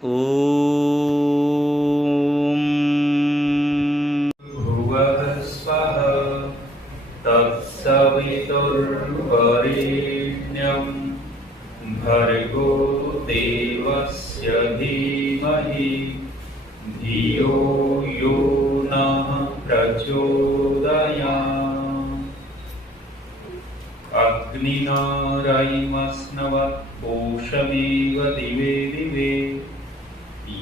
ॐ भुवः स्वः तत्सवितुर्वरेण्यं भर्गो देवस्य धीमहि धियो यो नः प्रचोदयात्। अग्निना रयिमस्नवत् पोषमेव दिवे दिवे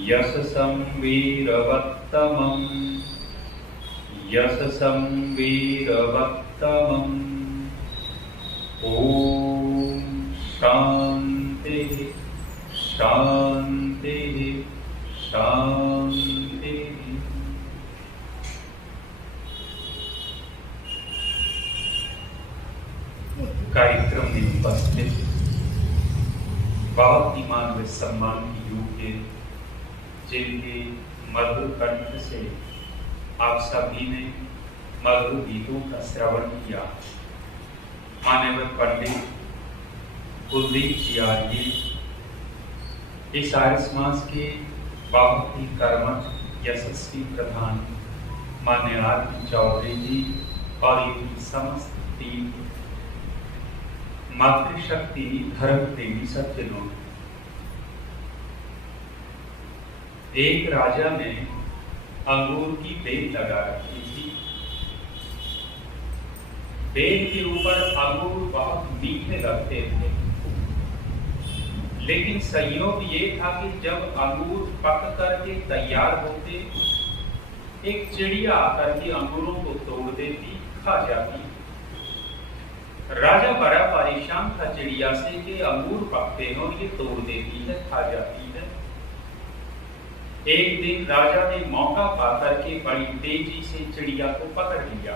यशसं वीरवत्तमम् यशसं वीरवत्तमम्। ॐ शान्तिः शान्तिः शान्तिः। कार्यक्रम में उपस्थित बहुत ही मान व सम्मान योग्य जिनके मधुर कंठ से आप सभी ने मधुर गीतों का श्रवण किया, माननीय पंडित कुलदीप जी आर्य, इस आर्य समाज के बहुत ही कर्मठ यशस्वी प्रधान माननीय आरती चौधरी जी और इनकी समस्त टीम, मातृशक्ति धर्म प्रेमी सज्जनों। एक राजा ने अंगूर की बेल लगा रखी थी। बेल के ऊपर अंगूर बहुत मीठे लगते थे, लेकिन संयोग ये था कि जब अंगूर पक करके तैयार होते, एक चिड़िया आकर के अंगूरों को तोड़ देती, खा जाती। राजा बड़ा परेशान था चिड़िया से कि अंगूर पकते हैं और ये तोड़ देती है, खा जाती है। एक दिन राजा ने मौका पाकर के बड़ी तेजी से चिड़िया को पकड़ लिया,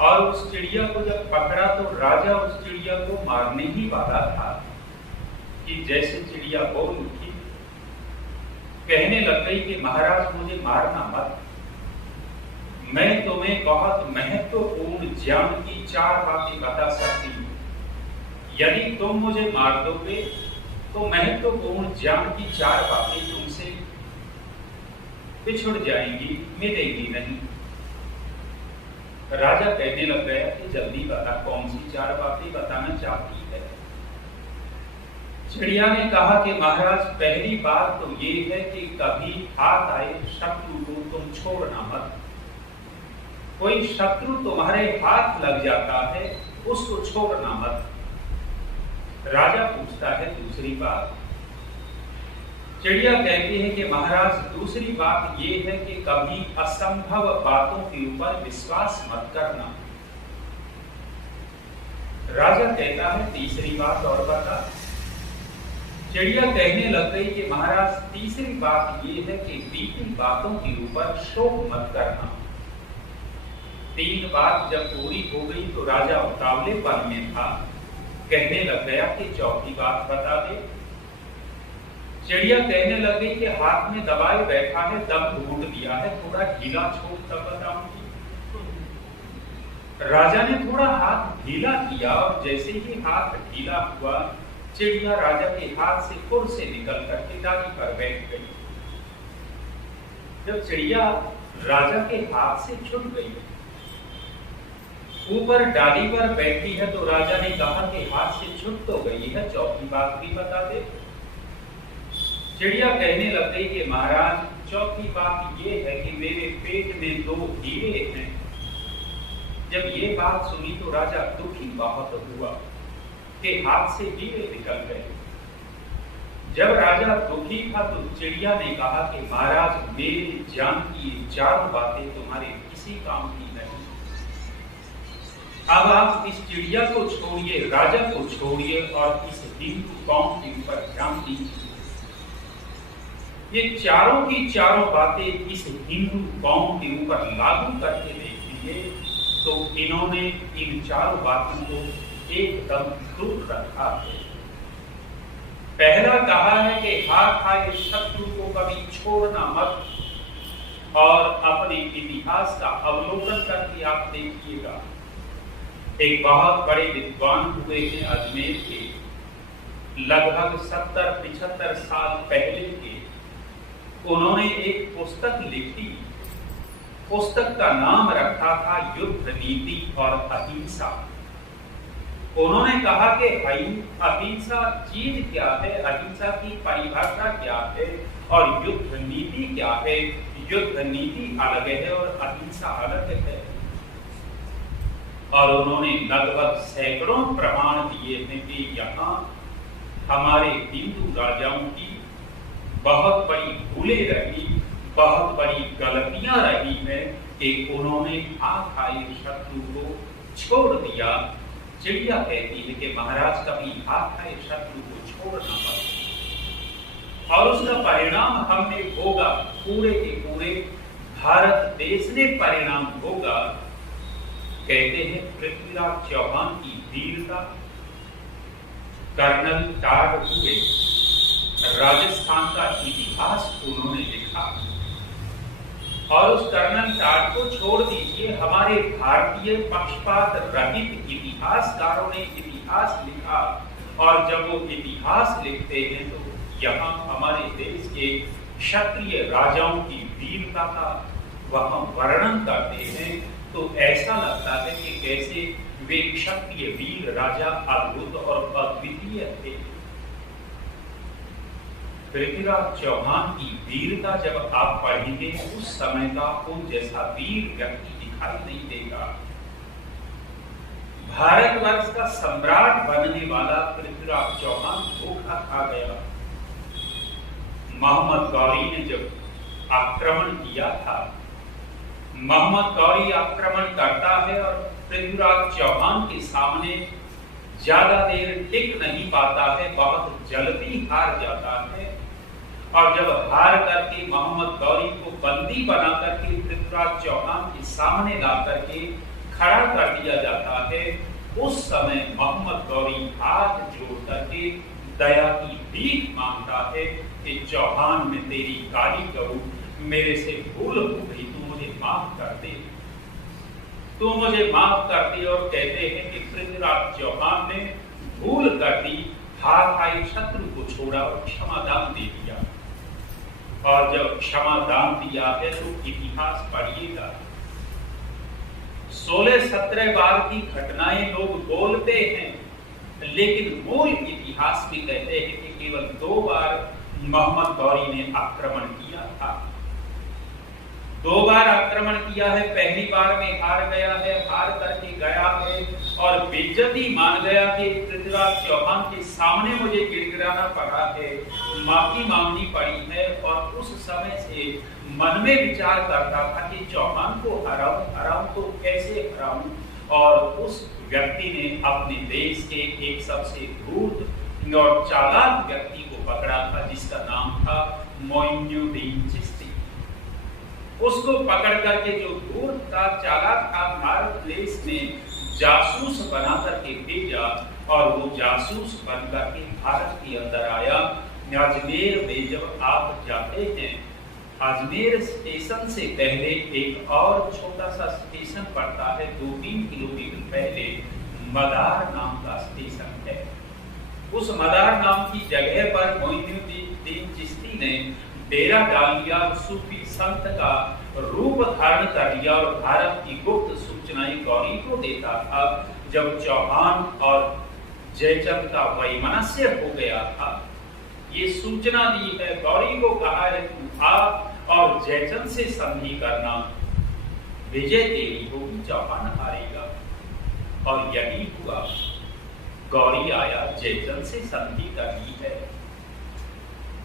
और उस चिड़िया को जब पकड़ा तो राजा उस चिड़िया को मारने ही वाला था कि जैसे चिड़िया बोल उठी, कहने लग गई कि महाराज मुझे मारना मत, मैं तुम्हें बहुत महत्वपूर्ण ज्ञान की 4 बातें बता सकती हूँ। यदि तुम मुझे मार दोगे तो महत्वपूर्ण ज्ञान की 4 बातें तुमसे बिछुड़ जाएंगी, मिलेंगी नहीं। राजा कहने लग गया कि जल्दी बता, कौन सी 4 बातें बताना चाहती है। चिड़िया ने कहा कि महाराज, पहली बात तो ये है कि कभी हाथ आए शत्रु को तुम छोड़ना मत। कोई शत्रु तुम्हारे हाथ लग जाता है, उसको छोड़ना मत। राजा पूछता है दूसरी बात। चिड़िया कहती है कि महाराज, दूसरी बात ये है कि कभी असंभव बातों के ऊपर विश्वास मत करना। राजा कहता है तीसरी बात और बता। चिड़िया कहने लग गई कि महाराज, तीसरी बात ये है कि बीती बातों के ऊपर शोक मत करना। 3 बात जब पूरी हो गई तो राजा उतावलेपन में था, कहने लग गया कि चौथी बात बता दे। चिड़िया कहने लग गई कि हाथ में दबाए बैठा है, दम घूट दिया है, थोड़ा ढीला छोड़ तब बताऊंगी। राजा ने थोड़ा हाथ ढीला किया और जैसे ही हाथ ढीला हुआ, चिड़िया राजा के हाथ से फुर से निकल करके डाली पर बैठ गई। जब चिड़िया राजा के हाथ से छूट गई, ऊपर डाली पर बैठी है, तो राजा ने कहा कि हाथ से छूट तो गई है, चौथी बात भी बता दे। चिड़िया कहने लग गई कि महाराज, चौथी बात ये है कि मेरे पेट में 2 हीरे हैं। जब ये बात सुनी तो राजा दुखी बहुत हुआ कि हाथ से हीरे निकल गए। जब राजा दुखी था तो चिड़िया ने कहा कि महाराज, मेरे जान की 4 बातें तुम्हारे किसी काम की नहीं। अब आप इस चिड़िया को छोड़िए, राजा को छोड़िए और इस हिंदू कौम के ऊपर ध्यान दीजिए। ये चारों की चारों बातें इस हिंदू कौम के ऊपर लागू करके देखेंगे तो इन्होंने इन 4 बातों को एकदम दूर रखा है। पहला कहा है कि हाथ आए शत्रु को कभी छोड़ना मत, और अपने इतिहास का अवलोकन करके आप देखिएगा। एक बहुत बड़े विद्वान हुए थे अजमेर के, लगभग 70-75 साल पहले के उन्होंने एक पुस्तक लिखी। पुस्तक का नाम रखा था युद्ध नीति और अहिंसा। उन्होंने कहा कि अहिंसा चीज क्या है, अहिंसा की परिभाषा क्या है और युद्ध नीति क्या है। युद्ध नीति अलग है और अहिंसा अलग है। और उन्होंने लगभग सैकड़ों प्रमाण दिए हैं कि यहाँ हमारे हिंदू राजाओं की बहुत बड़ी भूलें रही, बहुत बड़ी गलतियां रही है कि उन्होंने आए शत्रु को छोड़ दिया। चिड़िया कहती है कि महाराज कभी आए शत्रु को छोड़ना पड़ा और उसका परिणाम हमने भोगा, पूरे के पूरे भारत देश ने परिणाम भोगा। कहते हैं पृथ्वीराज चौहान की वीरता, कर्नल टाड हुए, राजस्थान का इतिहास उन्होंने लिखा। और उस कर्नल टाड को छोड़ दीजिए, हमारे भारतीय पक्षपात रहित इतिहासकारों ने इतिहास लिखा। और जब वो इतिहास लिखते हैं तो यहाँ हमारे देश के क्षत्रिय राजाओं की वीरता का वहां वर्णन करते हैं तो ऐसा लगता है कि कैसे वे क्षत्रिय वीर राजा अद्भुत और अद्वितीय थे। पृथ्वीराज चौहान की वीरता जब आप पढ़ेंगे उस समय का उन जैसा वीर व्यक्ति दिखाई नहीं देगा। भारतवर्ष का सम्राट बनने वाला पृथ्वीराज चौहान धोखा खा गया। मोहम्मद गौरी ने जब आक्रमण किया था, मोहम्मद गौरी आक्रमण करता है और पृथ्वीराज चौहान के सामने ज्यादा देर टिक नहीं पाता है, बहुत जल्दी हार जाता है। और जब हार करके मोहम्मद गौरी को बंदी बना करके पृथ्वीराज चौहान के सामने ला करके खड़ा कर दिया जाता है, उस समय मोहम्मद गौरी हाथ जोड़ करके दया की भीख मांगता है कि चौहान में तेरी काली करूं, मेरे से भूल हो गई, तू मुझे माफ कर दे, तू मुझे माफ कर दे। और कहते हैं कि पृथ्वीराज चौहान ने भूल कर दी, हाथ आए शत्रु को छोड़ा और क्षमादान दे दिया। और जब क्षमादान दिया है तो इतिहास पढ़िएगा, 16-17 बार की घटनाएं लोग बोलते हैं, लेकिन मूल इतिहास में कहते हैं कि केवल 2 बार मोहम्मद गौरी ने आक्रमण किया था। 2 बार आक्रमण किया है, पहली बार में हार गया है, हार करके गया है और बेइज्जती मान गया कि पृथ्वीराज चौहान के सामने मुझे गिड़गिड़ाना पड़ा है, माफी मांगनी पड़ी है। और उस समय से मन में विचार करता था कि चौहान को हराऊं तो कैसे हराऊं। और उस व्यक्ति ने अपने देश के एक सबसे धूर्त और चालाक व्यक्ति को पकड़ा था जिसका नाम था मोइनुद्दीन चिश्ती। उसको पकड़ करके जो धूर्त था, चालाक था, भारत देश में जासूस बना करके भेजा और वो जासूस बन करके भारत के अंदर आया। अजमेर में जब आप जाते हैं, अजमेर स्टेशन से पहले एक और छोटा सा स्टेशन पड़ता है, 2-3 किलोमीटर पहले मदार नाम का स्टेशन है। उस मदार नाम की जगह पर मोइनुद्दीन चिश्ती ने डेरा डाल लिया, सूफी संत का रूप धारण कर लिया और भारत की गुप्त सूचनाएं गौरी को देता था। जब चौहान और जयचंद का वैमनस्य हो गया था, ये सूचना दी है, गौरी को कहा है तू आ और जयचंद से संधि करना, विजय तेरी होगी, चौहान हारेगा। और यही हुआ, गौरी आया, जयचंद से संधि करनी है।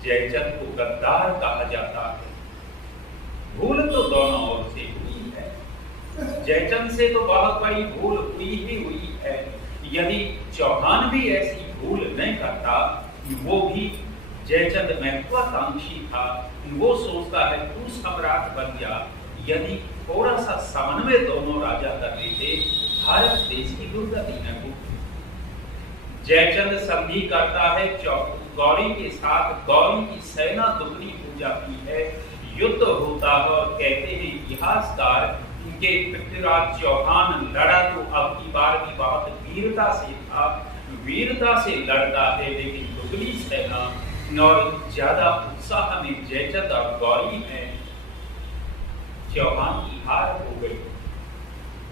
जयचंद को गद्दार कहा जाता है। भूल तो दोनों ओर से हुई है, जयचंद से तो बहुत बड़ी भूल हुई है। यदि चौहान भी ऐसी भूल नहीं करता, वो भी जयचंद महत्वाकांक्षी था, वो सोचता है तू सम्राट बन जा। यदि थोड़ा सा समन्वय दोनों राजा कर लेते, भारत देश की दुर्गति न होती। जयचंद संधि करता है गौरी के साथ, गौरी की सेना दुगनी हो जाती है, युद्ध होता है। और कहते हैं इतिहासकार कि पृथ्वीराज चौहान लड़ा तो अब की बार भी बहुत वीरता से था, वीरता से लड़ता है, लेकिन दुगली सेना और ज्यादा उत्साह में जयचंद और गौरी है। चौहान की हार हो गई।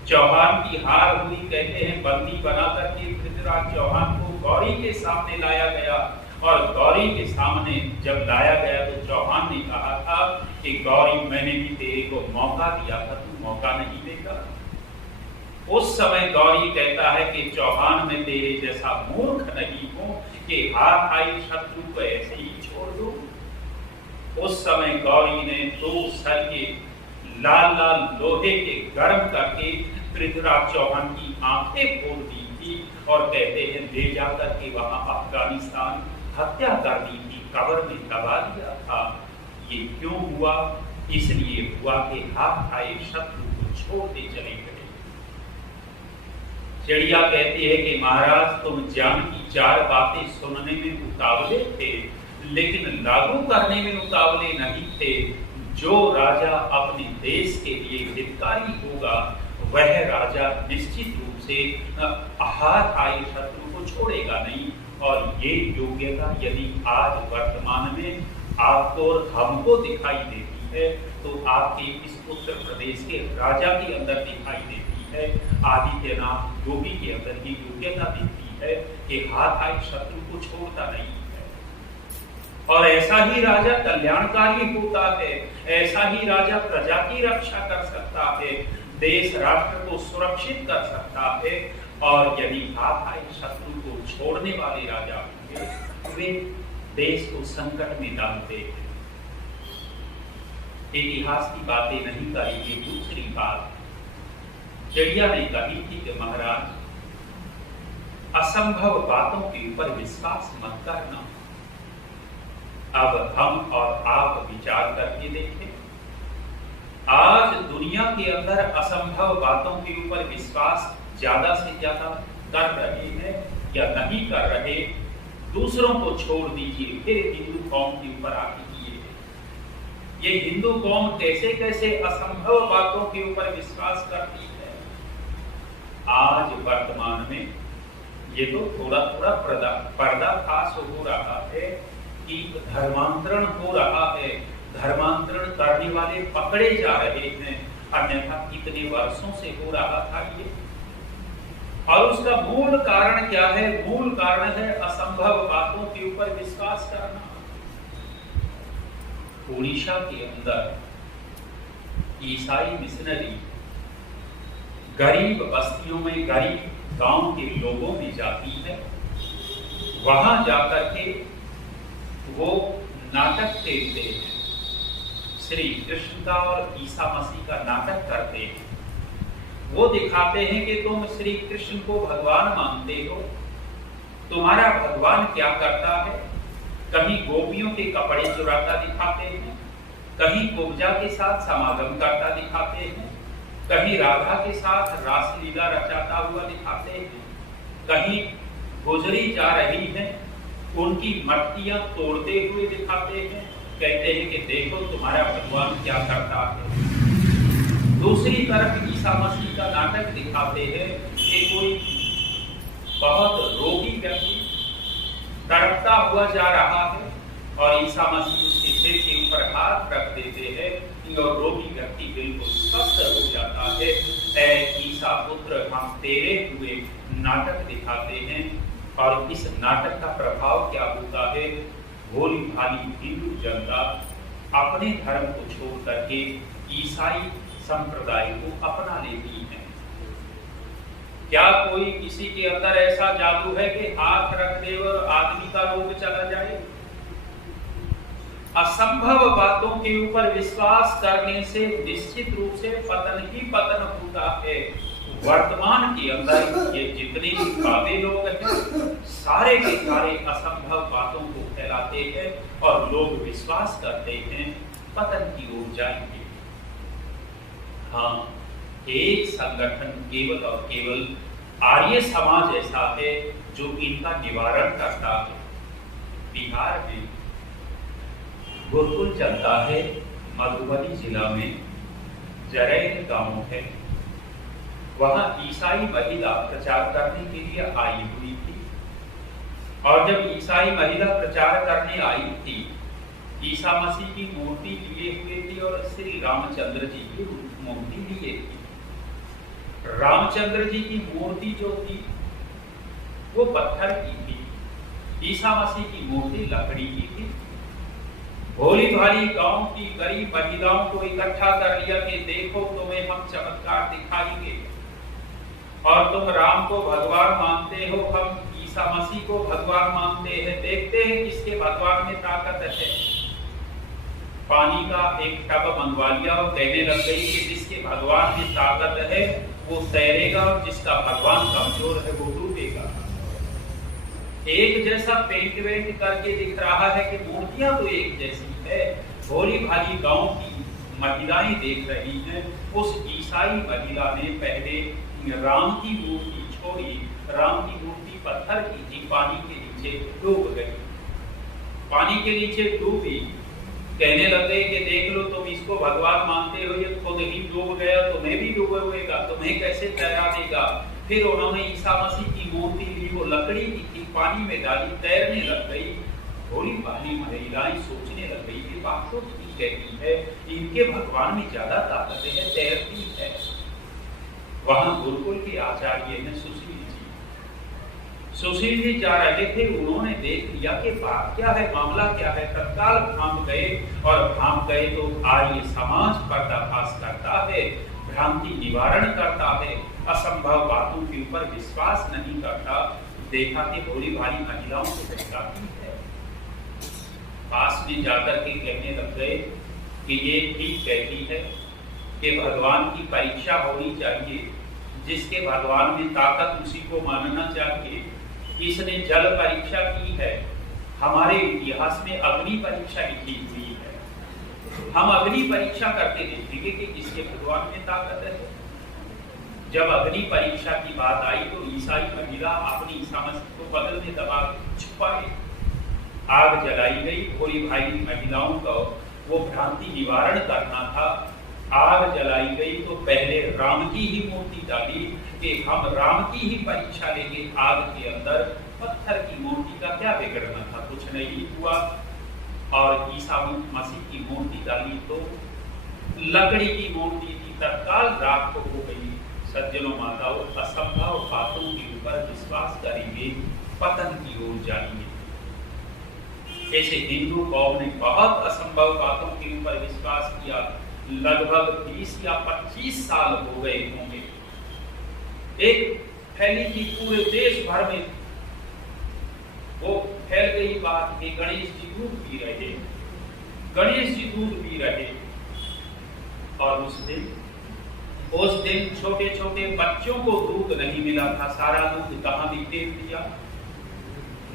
चौहान की हार हुई, कहते हैं बंदी बना करके पृथ्वीराज चौहान को गौरी के सामने लाया गया, और गौरी के सामने जब लाया गया तो चौहान ने कहा था कि गौरी, मैंने भी तेरे को मौका दिया था, तू मौका नहीं देगा। उस समय गौरी कहता है कि चौहान, मैं तेरे जैसा मूर्ख नहीं हूं कि हाथ आई शत्रु को ऐसे ही छोड़ दूं। उस समय गौरी ने 2 सर के लाल लाल लोहे के गर्म करके पृथ्वीराज चौहान की आंखें फोड़ दी थी, और कहते हैं ले जाकर के वहां अफगानिस्तान हत्या कर दी थी, कब्र में दबा दिया था। ये क्यों हुआ? इसलिए हुआ कि हाथ आए शत्रु को छोड़ते चले गए। चिड़िया कहती है कि महाराज, तुम ज्ञान की 4 बातें सुनने में उतावले थे, लेकिन लागू करने में उतावले नहीं थे। जो राजा अपने देश के लिए हितकारी होगा, वह राजा निश्चित रूप से हाथ आए शत्रु को छोड़ेगा नहीं। और ये योग्यता यदि आज वर्तमान में आपको और हमको दिखाई देती है, तो आपके इस उत्तर प्रदेश के राजा के अंदर दिखाई देती है। आदित्यनाथ योगी के अंदर की योग्यता दिखती है कि हाथ आए शत्रु को छोड़ता नहीं है। और ऐसा ही राजा कल्याणकारी होता है, ऐसा ही राजा प्रजा की रक्षा कर सकता है, देश राष्ट्र को सुरक्षित कर सकता है। और यदि हाथ आए शत्रु को छोड़ने वाले राजा होंगे, वे देश को संकट में डालते हैं। इतिहास की बातें नहीं करेंगे। दूसरी बात चिड़िया ने कही थी कि महाराज, असंभव बातों के ऊपर विश्वास मत करना। अब हम और आप विचार करके देखें, आज दुनिया के अंदर असंभव बातों के ऊपर विश्वास ज्यादा से ज्यादा कर रहे हैं या नहीं कर रहे, दूसरों को छोड़ दीजिए, फिर हिंदू कौम के ऊपर आके ये हिंदू कौम कैसे कैसे असंभव बातों के ऊपर विश्वास करती है। आज वर्तमान में ये तो थोड़ा थोड़ा पर्दाफाश हो रहा है कि धर्मांतरण हो रहा है, धर्मांतरण करने वाले पकड़े जा रहे हैं, अन्यथा कितने वर्षों से हो रहा था ये। और उसका मूल कारण क्या है? मूल कारण है असंभव बातों के ऊपर विश्वास करना। उड़ीसा के अंदर ईसाई मिशनरी गरीब बस्तियों में, गरीब गांव के लोगों में जाती है, वहां जाकर के वो नाटक खेलते हैं, श्री कृष्ण का और ईसा मसीह का नाटक करते हैं। वो दिखाते हैं कि तुम श्री कृष्ण को भगवान मानते हो, तुम्हारा भगवान क्या करता है। कहीं गोपियों के कपड़े चुराता दिखाते हैं, कहीं कुब्जा के साथ समागम करता दिखाते हैं, कहीं राधा के साथ रासलीला रचाता हुआ दिखाते हैं, कहीं गुजरी जा रही है उनकी मटकियां तोड़ते हुए दिखाते हैं, कहते हैं कि देखो तुम्हारा भगवान क्या करता है। दूसरी तरफ ईसा मसीह का नाटक दिखाते हैं कि कोई बहुत रोगी व्यक्ति तड़पता हुआ जा रहा है और ईसा मसीह उसके सिर के ऊपर हाथ रख देते हैं और रोगी व्यक्ति बिल्कुल स्वस्थ हो जाता है। ऐ ईसा पुत्र, हम तेरे हुए नाटक दिखाते हैं। और इस नाटक का प्रभाव क्या होता है? भोली भाली हिंदू जनता अपने धर्म को छोड़ करके ईसाई संप्रदाय को अपना लेती है। क्या कोई किसी के अंदर ऐसा जादू है कि हाथ रख दे और आदमी का रोग चला जाए? असंभव बातों के ऊपर विश्वास करने से निश्चित रूप से पतन ही पतन होता है। वर्तमान के अंदर ये जितने भी बाबे लोग हैं, सारे के सारे असंभव बातों को फैलाते हैं और लोग विश्वास करते हैं पतन की ओर जाएंगे। हाँ, एक संगठन केवल और केवल आर्य समाज ऐसा है जो इनका निवारण करता है। बिहार में गुरुकुल चलता है, मधुबनी जिला में जरैन गांव है, वहां ईसाई महिला प्रचार करने के लिए आई हुई थी। और जब ईसाई महिला प्रचार करने आई थी, ईसा मसीह की मूर्ति लिए हुए थी और श्री रामचंद्र जी की मूर्ति लिए थी। रामचंद्र जी की मूर्ति जो थी वो पत्थर की थी, ईसा मसीह की मूर्ति लकड़ी की थी। भोली भाली गांव की गरीब महिलाओं को इकट्ठा कर लिया कि देखो तुम्हें हम चमत्कार दिखाएंगे, और तुम राम को भगवान मानते हो, हम ईसा मसीह को भगवान मानते हैं, देखते हैं किसके भगवान में ताकत है। पानी का एक टब मंगवा लिया और कहने लग गई कि जिसके भगवान में ताकत है वो तैरेगा और जिसका भगवान कमजोर है वो डूबेगा। एक जैसा पेंट वेंट करके दिख रहा है कि मूर्तियां तो एक जैसी है। भोली भाली गांव की महिलाएं देख रही हैं। उस ईसाई महिला ने पहले राम की मूर्ति छोड़ी, राम की मूर्ति पत्थर की थी, पानी के नीचे डूब गई। पानी के नीचे डूबी, कहने लगे कि देख लो तुम इसको भगवान मानते हो, ये खुद ही डूब गया, तुम्हें भी डूबेगा, तुम्हें कैसे तैरा देगा। फिर उन्होंने ईसा मसीह की मूर्ति ली, वो लकड़ी की थी, पानी में डाली, तैरने लग गई। भोली भाली महिलाएं सोचने लग गई कि बात तो ठीक कहती है, इनके भगवान में ज्यादा ताकत है, तैरती है। वहां गुरुकुल के आचार्य हैं सुशील जी। सुशील जी जा रहे थे, उन्होंने देख लिया कि बात क्या है, मामला क्या है। तत्काल भाग गए, और भाग गए तो आर्य समाज पर्दाफाश करता है, भ्रांति निवारण करता है, असंभव बातों के ऊपर विश्वास नहीं करता। देखा कि भोली भाली महिलाओं को बहकाती है। पास में जाकर के कहने लग गए कि ये ठीक कहती है कि भगवान की परीक्षा होनी चाहिए, जिसके भगवान में ताकत उसी को मानना चाहिए। इसने जल परीक्षा की है, हमारे इतिहास में अग्नि परीक्षा लिखी हुई है। हम अग्नि परीक्षा करके देखेंगे कि किसके भगवान में ताकत है। जब अग्नि परीक्षा की बात आई तो ईसाई महिला अपनी ईसा मसीह को बगल में दबा छुपाए, आग जलाई गई। भोली भाली महिलाओं का वो भ्रांति निवारण करना था। आग जलाई गई तो पहले राम की ही मूर्ति डाली कि हम राम की ही परीक्षा लेंगे। आग के अंदर पत्थर की मूर्ति का क्या बिगड़ना था, कुछ नहीं हुआ। और ईसा मसीह की मूर्ति डाली तो लकड़ी की मूर्ति थी, तत्काल राख हो गई। सज्जनों माताओं, असंभव बातों के ऊपर विश्वास करेंगे, पतन की ओर जाएंगे। ऐसे हिंदू कौम ने बहुत असंभव बातों के ऊपर विश्वास किया। लगभग 20 या 25 साल हो गए होंगे। एक फैली थी पूरे देश भर में, वो फैल गई बात कि गणेश जी दूध पी रहे, गणेश जी दूध पी रहे। और उस दिन छोटे छोटे बच्चों को दूध नहीं मिला था। सारा दूध कहाँ बिखेर दिया?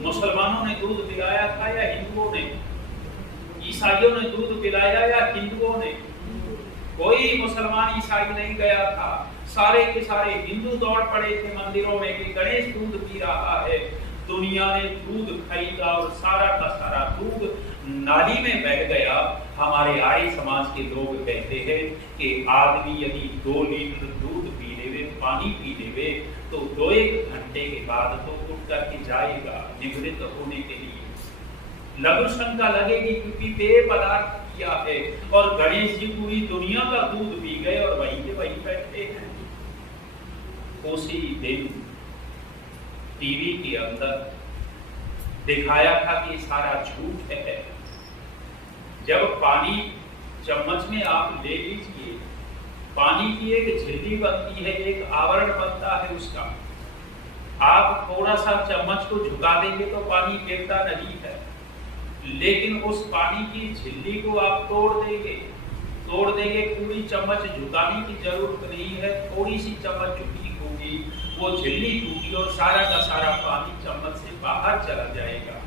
मुसलमानों ने दूध पिलाया था या हिंदुओं ने? ईसाइयों ने दूध पिलाया या हिंदुओं ने? कोई मुसलमान ईसाई नहीं गया था, सारे के सारे हिंदू दौड़ पड़े थे मंदिरों में कि गणेश दूध पी रहा है। दुनिया ने दूध खरीदा और सारा का सारा दूध नाली में बह गया। हमारे आर्य समाज के लोग कहते हैं कि आदमी यदि 2 लीटर दूध पी लेवे, पानी पी लेवे, तो 2-1 घंटे के बाद तो उठ करके जाएगा निवृत्त होने के लिए। लघु शंका लगेगी क्योंकि पेय पदार्थ किया है। और गणेश जी पूरी दुनिया का दूध पी गए और वहीं के वहीं बैठे हैं। उसी दिन टीवी के अंदर दिखाया था कि सारा झूठ है। जब पानी चम्मच में आप ले लीजिए, पानी की एक झिल्ली बनती है, एक आवरण बनता है उसका। आप थोड़ा सा चम्मच को झुका देंगे तो पानी गिरता नहीं है, लेकिन उस पानी की झिल्ली को आप तोड़ देंगे, पूरी चम्मच झुकाने की जरूरत नहीं है, थोड़ी सी चम्मच झुकी होगी, वो झिल्ली टूटी और सारा का सारा पानी चम्मच से बाहर चला जाएगा।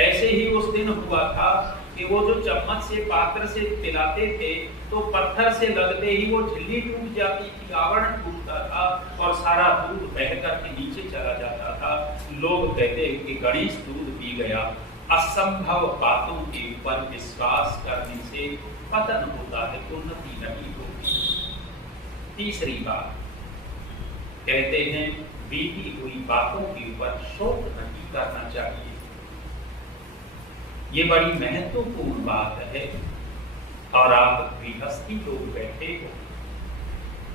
ऐसे ही उस दिन हुआ था कि वो जो चम्मच से पात्र से पिलाते थे तो पत्थर से लगते ही वो झिल्ली टूट जाती थी, आवरण टूटता था और सारा दूध बह करके नीचे चला जाता था। लोग कहते हैं कि गणेश दूध पी गया। असंभव बातों के ऊपर विश्वास करने से पतन होता है, उन्नति नहीं होती। तीसरी बात कहते हैं बीती हुई बातों के ऊपर शोक नहीं करना चाहिए। ये बड़ी महत्वपूर्ण बात है। और आप गृहस्थी लोग बैठे हो,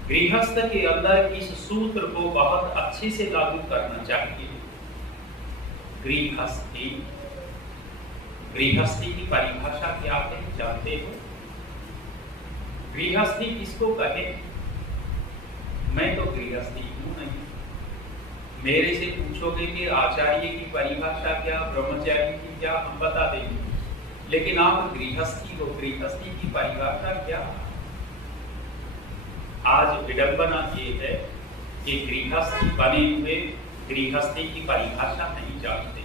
गृहस्थ के अंदर इस सूत्र को बहुत अच्छे से लागू करना चाहिए। गृहस्थी, गृहस्थी की परिभाषा क्या है जानते हो? गृहस्थी किसको कहे? मैं तो गृहस्थी हूं नहीं। मेरे से पूछोगे कि आचार्य की परिभाषा क्या, ब्रह्मचारी की क्या, हम बता देंगे। लेकिन आप गृहस्थी हो, गृहस्थी की परिभाषा क्या? आज विडंबना ये है कि गृहस्थी बने हुए गृहस्थी की परिभाषा नहीं जानते।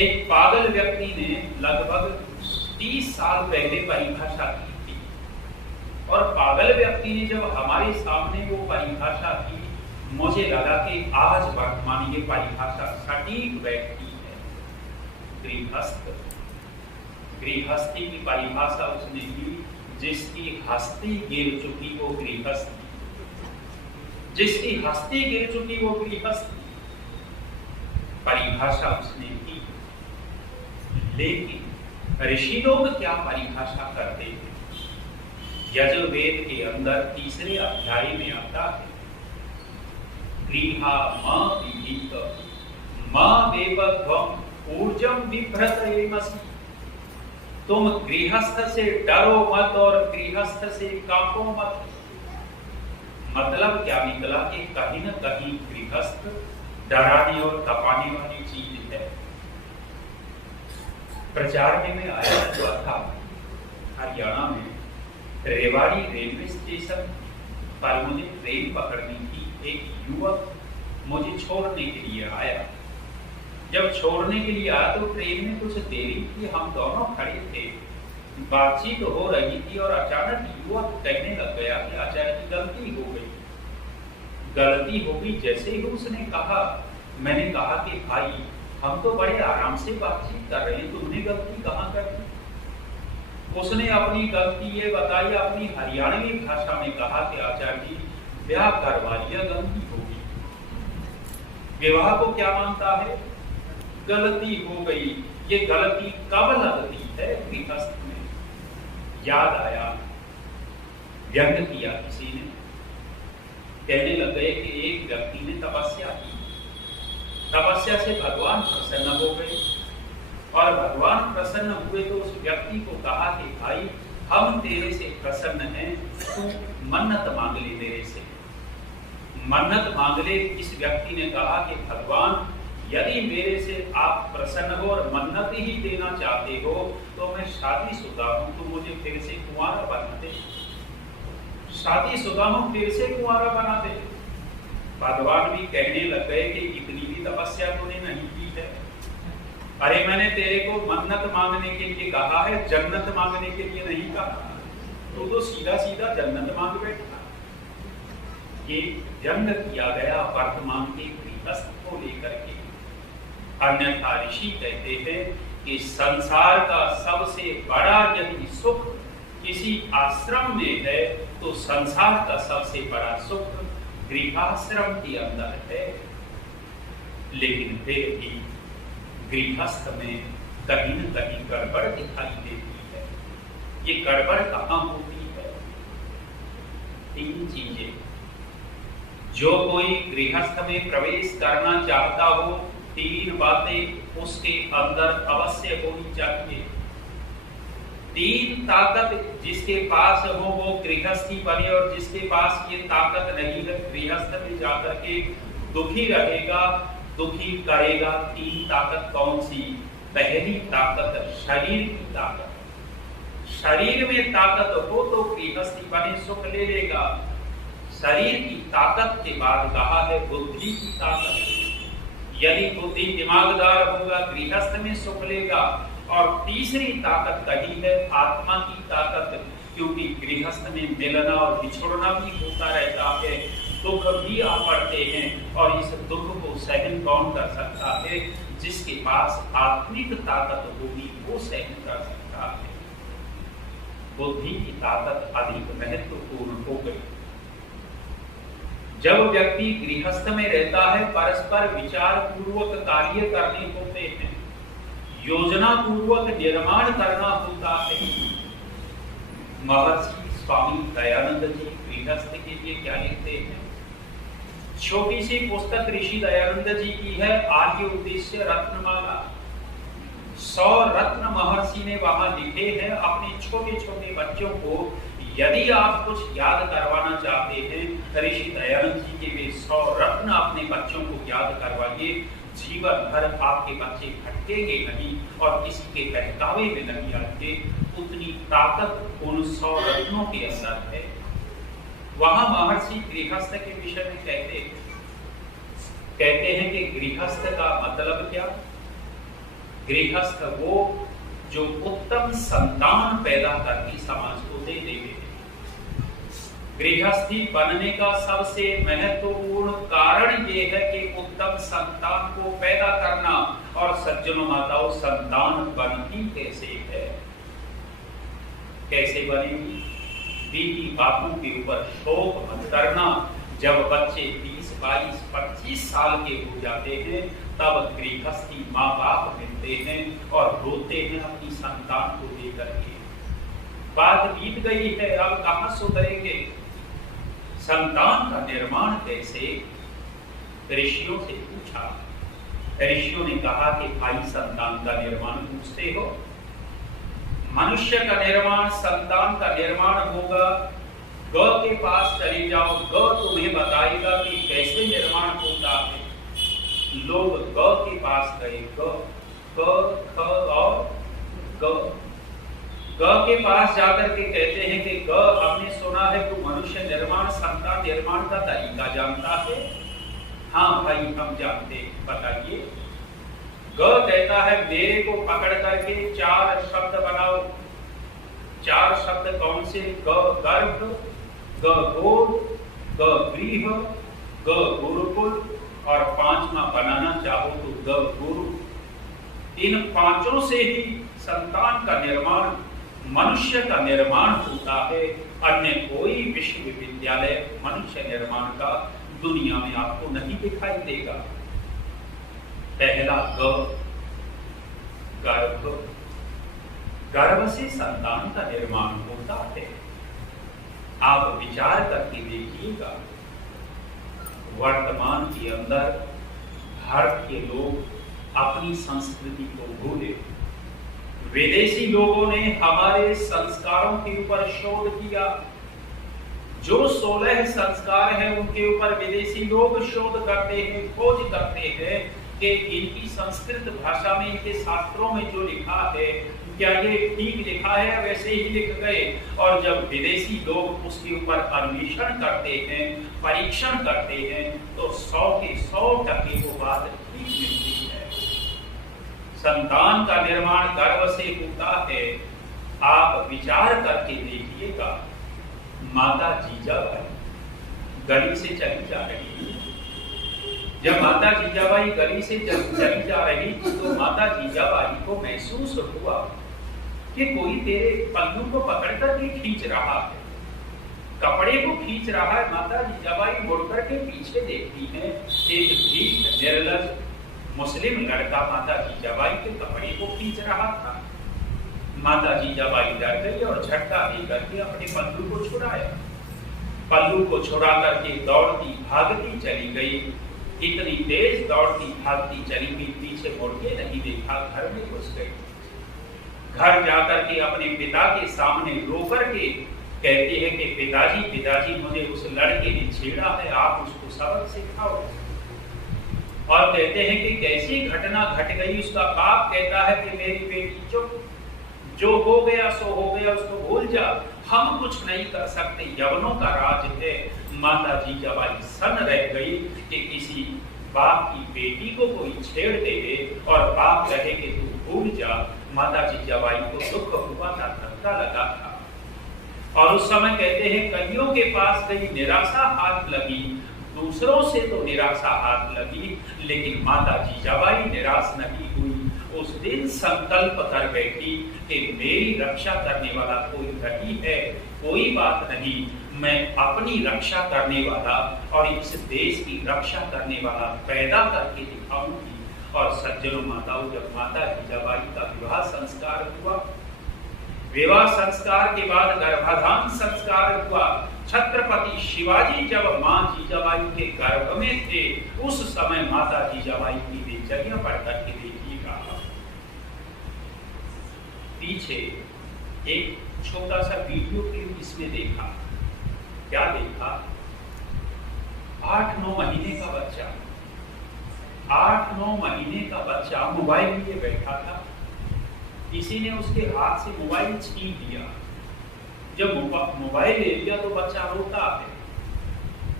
एक पागल व्यक्ति ने लगभग 30 साल पहले परिभाषा की थी, और पागल व्यक्ति ने जब हमारे सामने वो परिभाषा की, मुझे लगा कि आज वर्तमान ये परिभाषा सटीक बैठती है। गृहस्थ, गृहस्थी की परिभाषा उसने की, जिसकी हस्ती गिर चुकी वो गृहस्थी, जिसकी हस्ती गिर चुकी वो गृहस्थी, परिभाषा उसने की। लेकिन ऋषि लोग क्या परिभाषा करते हैं? यजुर्वेद के अंदर 3 अध्याय में आता है, गृहा म विहित म वेपध्वम ऊर्जम बिभ्रतरेमसि। तुम गृहस्थ से डरो मत और गृहस्थ से कांपो मत। मतलब क्या निकला कि कहीं न कहीं गृहस्थ डराने और तपाने वाली चीज है। प्रचार में मैं आया हुआ था हरियाणा में, रेवाड़ी रेलवे स्टेशन पर मुझे ट्रेन पकड़नी थी। एक युवक मुझे छोड़ने के लिए आया। जब छोड़ने के लिए आया तो ट्रेन में कुछ देरी थी, हम दोनों खड़े थे, बातचीत हो रही थी, और अचानक युवक कहने लग गया कि आचार्य की गलती हो गई, गलती हो गई। जैसे ही उसने कहा, मैंने कहा कि भाई हम तो बड़े आराम से बातचीत कर रहे हैं, तुमने गलती कहाँ कर दी? उसने अपनी गलती ये बताई, अपनी हरियाणवी भाषा में कहा कि आचार्य जी ब्याह करवा लिया, गलती होगी। विवाह को क्या मानता है? गलती हो गई। ये गलती कब लगती है? गृहस्थ में। याद आया, व्यंग किया किसी ने, कहने लग गए कि एक व्यक्ति ने तपस्या की, तपस्या से भगवान प्रसन्न हो गए, और भगवान प्रसन्न हुए तो उस व्यक्ति को कहा कि भाई हम तेरे से प्रसन्न हैं, तू मन्नत मांग ले मेरे से। मन्नत मांग ले। इस व्यक्ति ने कहा कि भगवान यदि मेरे से आप प्रसन्न हो और मन्नत ही देना चाहते हो तो मैं शादीशुदा हूं, तो मुझे फिर से कुंवारा बना दे। शादीशुदा हूं, फिर से कुंवारा बना दे। भगवान भी कहने लग गए कि इतनी भी तपस्या तूने नहीं की है। अरे मैंने तेरे को मन्नत मांगने के लिए कहा है, जन्नत मांगने के लिए नहीं कहा। तू तो सीधा सीधा जन्नत मांग बैठा। ये व्यंग किया गया वर्तमान के गृहस्थ को लेकर के। अन्यथा ऋषि कहते हैं कि संसार का सबसे बड़ा यदि सुख किसी आश्रम में है तो संसार का सबसे बड़ा सुख गृहाश्रम के अंदर है। लेकिन फिर भी गृहस्थ में कहीं न कहीं गड़बड़ दिखाई देती है। ये गड़बड़ कहाँ होती है? 3 चीजें। जो कोई गृहस्थ में प्रवेश करना चाहता हो, 3 बातें उसके अंदर अवश्य होनी चाहिए। 3 ताकत जिसके पास हो वो गृहस्थी बने, और जिसके पास ये ताकत नहीं है गृहस्थ में जाकर के दुखी रहेगा, दुखी करेगा। 3 ताकत कौन सी? पहली ताकत शरीर की ताकत। शरीर में ताकत हो तो गृहस्थी बने, सुख ले लेगा। शरीर की ताकत के बाद कहा है बुद्धि की ताकत। यदि बुद्धि दिमागदार होगा गृहस्थ में सुख लेगा। और तीसरी ताकत कही है आत्मा की ताकत, क्योंकि गृहस्थ में मिलना और बिछुड़ना भी होता रहता है, दुख भी आ पड़ते हैं, और इस दुख को सहन कौन कर सकता है? जिसके पास आत्मिक ताकत होगी वो सहन कर सकता है। बुद्धि की ताकत अधिक महत्वपूर्ण हो गई। जब व्यक्ति गृहस्थ में रहता है, परस्पर विचार पूर्वक कार्य करने होते हैं, योजना पूर्वक निर्माण करना होता है। महर्षि स्वामी दयानंद जी गृहस्थ के लिए क्या लिखते हैं? छोटी सी पुस्तक ऋषि दयानंद जी की है, आर्य उद्देश्य रत्नमाला। 100 रत्न महर्षि ने वहां लिखे हैं अपने छोटे छोटे बच्चों को। यदि आप कुछ याद करवाना चाहते हैं, ऋषि दयानंद जी के वे 100 रत्न अपने बच्चों को याद करवाइए। जीवन भर आपके बच्चे भटकेंगे नहीं और किसी के बहकावे में नहीं आएंगे। उतनी ताकत उन 100 रत्नों के अंदर है। वहां महर्षि गृहस्थ के विषय में कहते हैं कि गृहस्थ का मतलब क्या? गृहस्थ वो जो उत्तम संतान पैदा करके समाज को दे देंगे। गृहस्थी बनने का सबसे महत्वपूर्ण कारण ये है कि उत्तम संतान को पैदा करना। और सज्जनों माताओं, संतान बनती कैसे है? कैसे बनेगी? बीती बातों के ऊपर शोक मत करना। जब बच्चे 20, 22, 25 साल के हो जाते हैं, तब गृहस्थी माँ बाप मिलते हैं और रोते हैं अपनी संतान को लेकर के। बात बीत गई है, अब कहां सुधरेंगे? संतान का निर्माण कैसे? ऋषियों से पूछा। ऋषियों ने कहा कि भाई, संतान का निर्माण पूछते हो? मनुष्य का निर्माण, संतान का निर्माण होगा। ग के पास चले जाओ, ग तुम्हें बताएगा कि कैसे निर्माण होता है। लोग ग के पास गए, ग, ख और ग के पास जाकर के कहते हैं कि ग, हमने सुना है तू मनुष्य निर्माण, संतान निर्माण का तरीका जानता है। हाँ भाई, हम जानते हैं, बताइए। ग कहता है, मेरे को पकड़ करके 4 शब्द बनाओ। 4 शब्द कौन से? ग गर्भ, ग गोद, ग गृह, ग गुरुकुल और 5वां बनाना चाहो तो ग गुरु। इन 5 से ही संतान का निर्माण, मनुष्य का निर्माण होता है। अन्य कोई विश्वविद्यालय मनुष्य निर्माण का दुनिया में आपको नहीं दिखाई देगा। पहला ग, गर्भ। गर्भ से संतान का निर्माण होता है। आप विचार करके देखिएगा, वर्तमान के अंदर भारत के लोग अपनी संस्कृति को भूले। विदेशी लोगों ने हमारे संस्कारों के ऊपर शोध किया। जो 16 संस्कार हैं, उनके ऊपर विदेशी लोग शोध करते हैं, खोज करते हैं कि इनकी संस्कृत भाषा में, इनके शास्त्रों में जो लिखा है, क्या ये ठीक लिखा है? वैसे ही लिख गए। और जब विदेशी लोग उसके ऊपर अन्वेषण करते हैं, परीक्षण करते हैं, तो 100 के 100% वो बात ठीक मिलती है। संतान का निर्माण गर्भ से होता है। आप विचार करके देखिएगा, माता जीजाबाई गली से चली जा रही है। जब माता जीजाबाई गली से चली जा रही थी, तो माता जीजाबाई को महसूस हुआ कि कोई तेरे पल्लू को पकड़ करके खींच रहा है, कपड़े को खींच रहा है। माता जीजाबाई मुड़कर के पीछे देखती है, एक भीख निर्लज मुस्लिम लड़का माता जीजाबाई के कपड़े को खींच रहा था। माता जीजाबाई डर गई और झटका दे करके अपने पल्लू को छुड़ाया। पल्लू को छुड़ा करके दौड़ती भागती चली गई। इतनी तेज दौड़ती भागती चली गई, पीछे मुड़ के नहीं देखा, घर में घुस गई। घर जाकर के अपने पिता के सामने रो करके कहते हैं कि पिताजी, मुझे उस लड़के ने छेड़ा है, आप उसको सबक सिखाओ। और कहते हैं कि कैसी घटना घट गई। उसका बाप कहता है कि मेरी बेटी चुप, जो हो गया सो हो गया, उसको भूल जा, हम कुछ नहीं कर सकते, यवनों का राज है। माता जीजाबाई सन रह गई कि किसी बाप की बेटी को कोई छेड़ दे और बाप कहे कि तू भूल जा। माता जीजाबाई को दुख हुआ था, धक्का लगा था। और उस समय कहते हैं कईयों के पास गई, निराशा हाथ लगी, दूसरों से तो निराशा हाथ लगी, लेकिन माता जीजाबाई निराश नहीं हुई। उस दिन संकल्प कर बैठी कि मेरी रक्षा करने वाला कोई नहीं है, कोई बात नहीं, मैं अपनी रक्षा करने वाला और इस देश की रक्षा करने वाला पैदा करके दिखाऊंगी। और सज्जनों माताओं, जब माता जीजाबाई का विवाह संस्कार हुआ, विवाह संस्कार के बाद गर्भाधान संस्कार हुआ, छत्रपति शिवाजी जब मां जीजाबाई के गर्भ में थे, उस समय माता जीजाबाई की दिनचर्या पढ़ करके देखिएगा। पीछे एक छोटा सा वीडियो क्लिप इसमें देखा। क्या देखा? 8-9 महीने का बच्चा, 8-9 महीने का बच्चा मोबाइल लिए बैठा था। किसी ने उसके हाथ से मोबाइल छीन लिया। जब मोबाइल ले लिया तो बच्चा रोता है।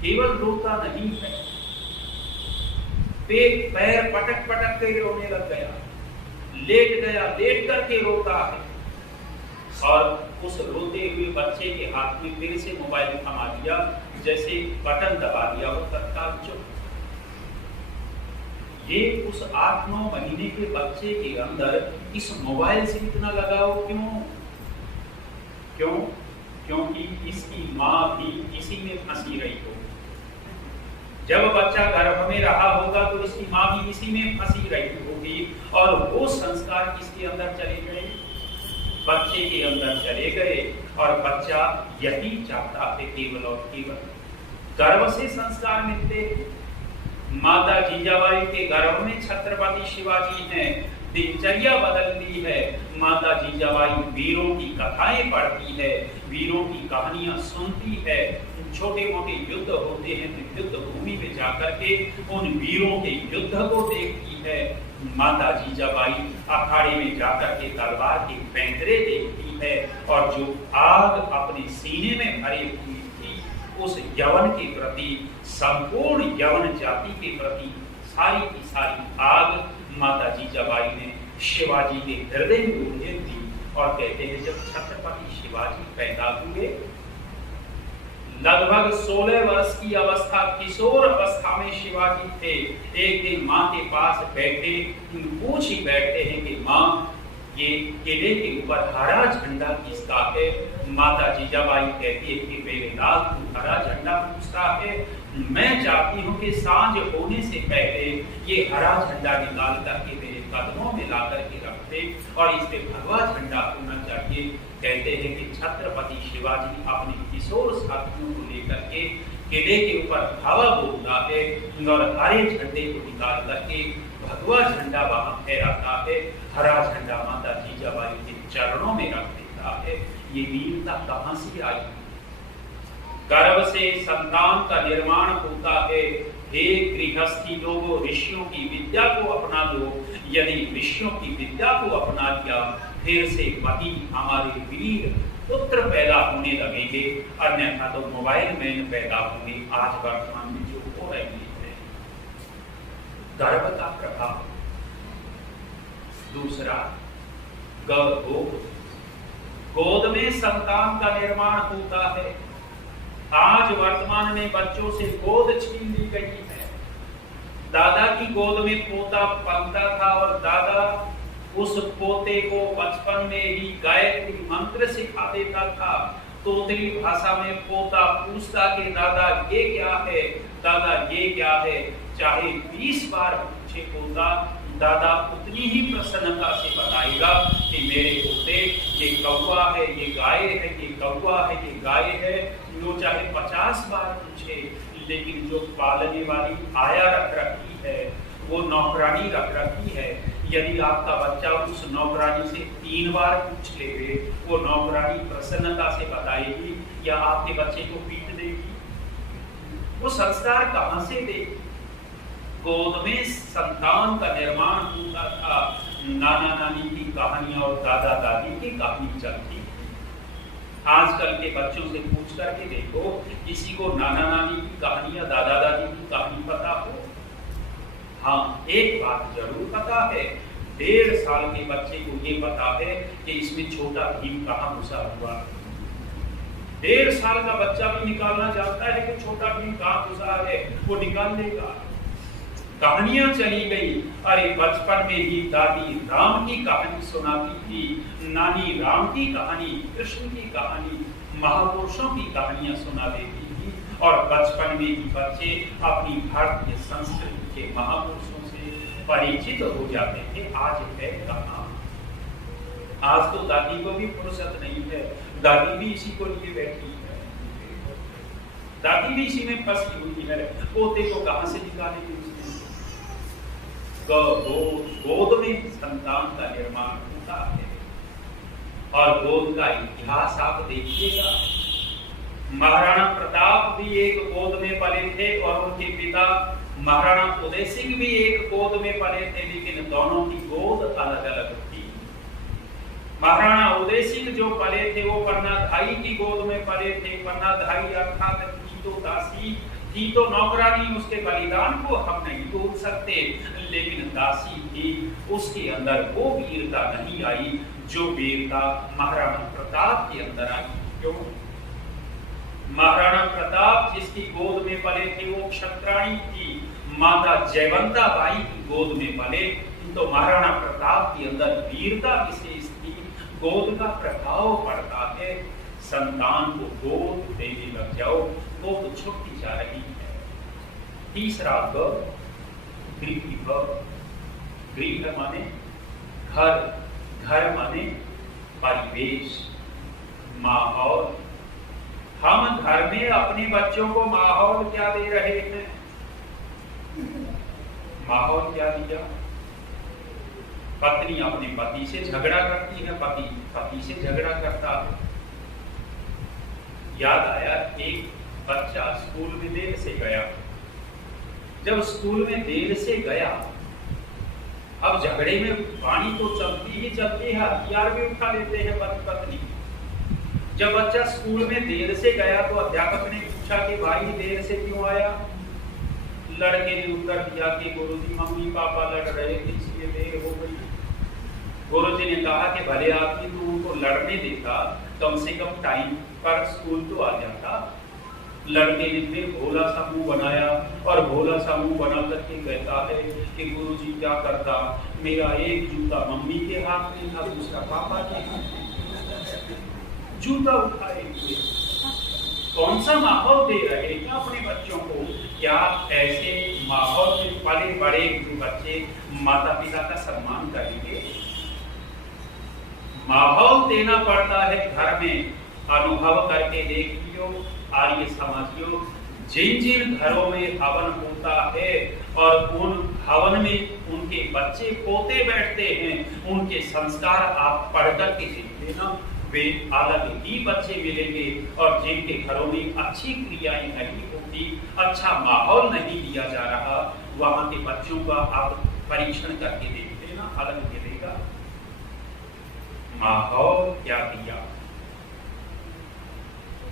केवल रोता नहीं है, पैर पटक पटक के रोने लग गया, लेट गया, लेट करके रोता है। और उस रोते हुए बच्चे के हाथ में फिर से मोबाइल थमा दिया, जैसे बटन दबा दिया वो तत्काल चुप। ये उस 8-9 महीने के बच्चे के अंदर इस मोबाइल से इतना लगाव क्यों? क्योंकि इसकी मां भी इसी में फंसी रही हो। जब बच्चा गर्भ में रहा होगा तो इसकी मां भी इसी में फंसी रही होगी, और वो संस्कार किसके अंदर चले गए? बच्चे के अंदर चले गए। और बच्चा यही चाहता है, केवल और केवल गर्भ से संस्कार मिलते हैं। माता जीजाबाई के गर्भ में छत्रपति शिवाजी हैं। दिनचर्या बदल दी है। माता जीजाबाई वीरों की कथाएं पढ़ती है, वीरों की कहानियां सुनती है। छोटे मोटे युद्ध होते हैं तो युद्ध भूमि में जाकर के उन वीरों के युद्ध को देखती है। माता जीजाबाई अखाड़े में जाकर के तलवार के पैंतरे देखती है, और जो आग अपने सीने में भरे हुई थी, उस यवन के प्रति, संपूर्ण यवन जाति के प्रति सारी की सारी आग माता जीजाबाई ने शिवाजी के हृदय में उन्हें दी। और कहते हैं जब छत्रपति शिवाजी पैदा हुए, लगभग 16 वर्ष की अवस्था, किशोर अवस्था में शिवाजी थे। एक दिन मां के पास बैठे, पूछ ही बैठते हैं कि मां, ये किले के ऊपर हरा झंडा किसका है? माता जीजाबाई कहती है कि मेरे लाल, तू हरा झंडा पूछता है? मैं चाहती हूँ कि सांझ होने से पहले ये हरा झंडा निकाल करके मेरे कदमों में ला करके रखते, और इस पे भगवा झंडा होना चाहिए। कहते हैं कि छत्रपति शिवाजी अपने किशोर साथियों को लेकर के किले के ऊपर धावा बोलता है, और हरे झंडे को निकाल करके भगवा झंडा वहां फहराता है। हरा झंडा माता जीजाबाई के चरणों में रख देता है। ये वीरता कहां से आई? गर्भ से संतान का निर्माण होता है। हे गृहस्थी लोगों, ऋषियों की विद्या को अपना लो। यदि ऋषियों की विद्या को अपना लिया, फिर से वही हमारे वीर पुत्र पैदा होने लगेंगे, अन्यथा तो मोबाइल मैन पैदा होंगे। आज वर्तमान में जो हो रही है, गर्भ का प्रभाव। दूसरा, गोद, गोद में संतान का निर्माण होता है। आज वर्तमान में बच्चों से गोद छीन ली गई है। दादा की गोद में पोता पलता था, और दादा उस पोते को बचपन में ही गायत्री मंत्र सिखा देता था। तोतली भाषा में पोता पूछता कि दादा ये क्या है, दादा ये क्या है। चाहे 20 बार पूछे पोता, दादा उतनी ही प्रसन्नता से बताएगा कि मेरे पोते, ये कौवा है, ये गाय है, ये कौवा है, ये गाय है। जो चाहे 50 बार पूछे, लेकिन जो पालने वाली आया रख रखी है, वो नौकरानी रख रखी है, यदि आपका बच्चा उस नौकरानी से 3 बार पूछ ले, वो नौकरानी प्रसन्नता से बताएगी या आपके बच्चे को पीट देगी? वो संस्कार कहां से देगी? गोद में संतान का निर्माण होता था। नाना नानी की कहानियां और दादा दादी की कहानी चलती। आजकल के बच्चों से पूछ करके देखो, किसी को नाना नानी की कहानी या दादा दादी की कहानी पता हो? हाँ, एक बात जरूर पता है, 1.5 साल के बच्चे को ये पता है कि इसमें छोटा भीम कहाँ घुसा हुआ। 1.5 साल का बच्चा भी निकालना चाहता है कि छोटा भीम कहाँ घुसा है, वो निकाल लेगा। कहानियां चली गई। अरे बचपन में ही दादी राम की कहानी सुनाती थी, नानी राम की कहानी, कृष्ण की कहानी, महापुरुषों की कहानियां सुना देती थी और बचपन में ही बच्चे अपनी भारतीय संस्कृति के महापुरुषों से परिचित हो जाते थे। आज है कहाँ? आज तो दादी को भी फुर्सत नहीं है, दादी भी इसी को लिए बैठी है, दादी भी इसी में फंसी हुई है, पोते को कहां से निकालेंगे? गोद में संतान का निर्माण होता है और गोद का इतिहास आप देखिएगा। महाराणा प्रताप भी एक गोद में पले थे और उनके पिता महाराणा उदय सिंह भी एक गोद में पले थे, लेकिन दोनों की गोद अलग अलग थी। महाराणा उदय सिंह जो पले थे वो पन्नाधाई की गोद में पले थे। पन्नाधाई अर्थात थी तो दासी, थी तो नौकरानी, उसके बलिदान को हम नहीं भूल सकते, लेकिन दासी थी, उसके अंदर वो वीरता नहीं आई जो वीरता महाराणा प्रताप के अंदर आई। क्यों? महाराणा प्रताप जिसकी गोद में पले थे वो क्षत्राणी थी, माता जयवंता बाई की गोद में पले, तो महाराणा प्रताप के अंदर वीरता विशेष थी। गोद का प्रभाव पड़ता है, संतान को गोद देने लग जाओ वो तो छुट्टी जा रही है। तीसरा गृह, गृह माने घर, घर माने परिवेश, माहौल। हम घर में अपने बच्चों को माहौल क्या दे रहे हैं? माहौल क्या दिया? पत्नी अपने पति से झगड़ा करती है, पति से झगड़ा करता है। याद आया, एक बच्चा स्कूल में देर से गया। जब स्कूल में देर से गया, अब झगड़े में वाणी तो चलती ही चलती है, हथियार भी उठा लेते हैं पति पत्नी। जब बच्चा स्कूल में देर से गया तो अध्यापक ने पूछा कि भाई देर से क्यों आया? लड़के ने उत्तर दिया कि गुरुजी मम्मी पापा लड़ रहे थे इसलिए देर हो गई। गुरुजी ने कहा कि भले आदमी तू उनको लड़ने देता, कम से कम टाइम पर स्कूल तो आ जाता। लड़के ने फिर भोला सा मुंह बनाया और भोला सा मुंह बना करके कहता है कि गुरुजी क्या करता, मेरा एक जूता मम्मी के हाथ में था, दूसरा पापा के हाथ में। जूता उठाए हुए कौन सा माहौल दे रहे हैं अपने बच्चों को? क्या ऐसे माहौल में पले बड़े बच्चे माता पिता का सम्मान करेंगे? माहौल देना पड़ता है घर में। अनुभव करके देख लियो आर्य समाजियों, जिन जिन घरों में हवन होता है और उन हवन में उनके बच्चे पोते बैठते हैं, उनके संस्कार आप पढ़ करके देख लेना, वे अलग ही बच्चे मिलेंगे। और जिनके घरों में अच्छी क्रियाएं नहीं होती, अच्छा माहौल नहीं दिया जा रहा, वहां के बच्चों का आप परीक्षण करके देख लेना, अलग मिलेगा। माहौल क्या दिया?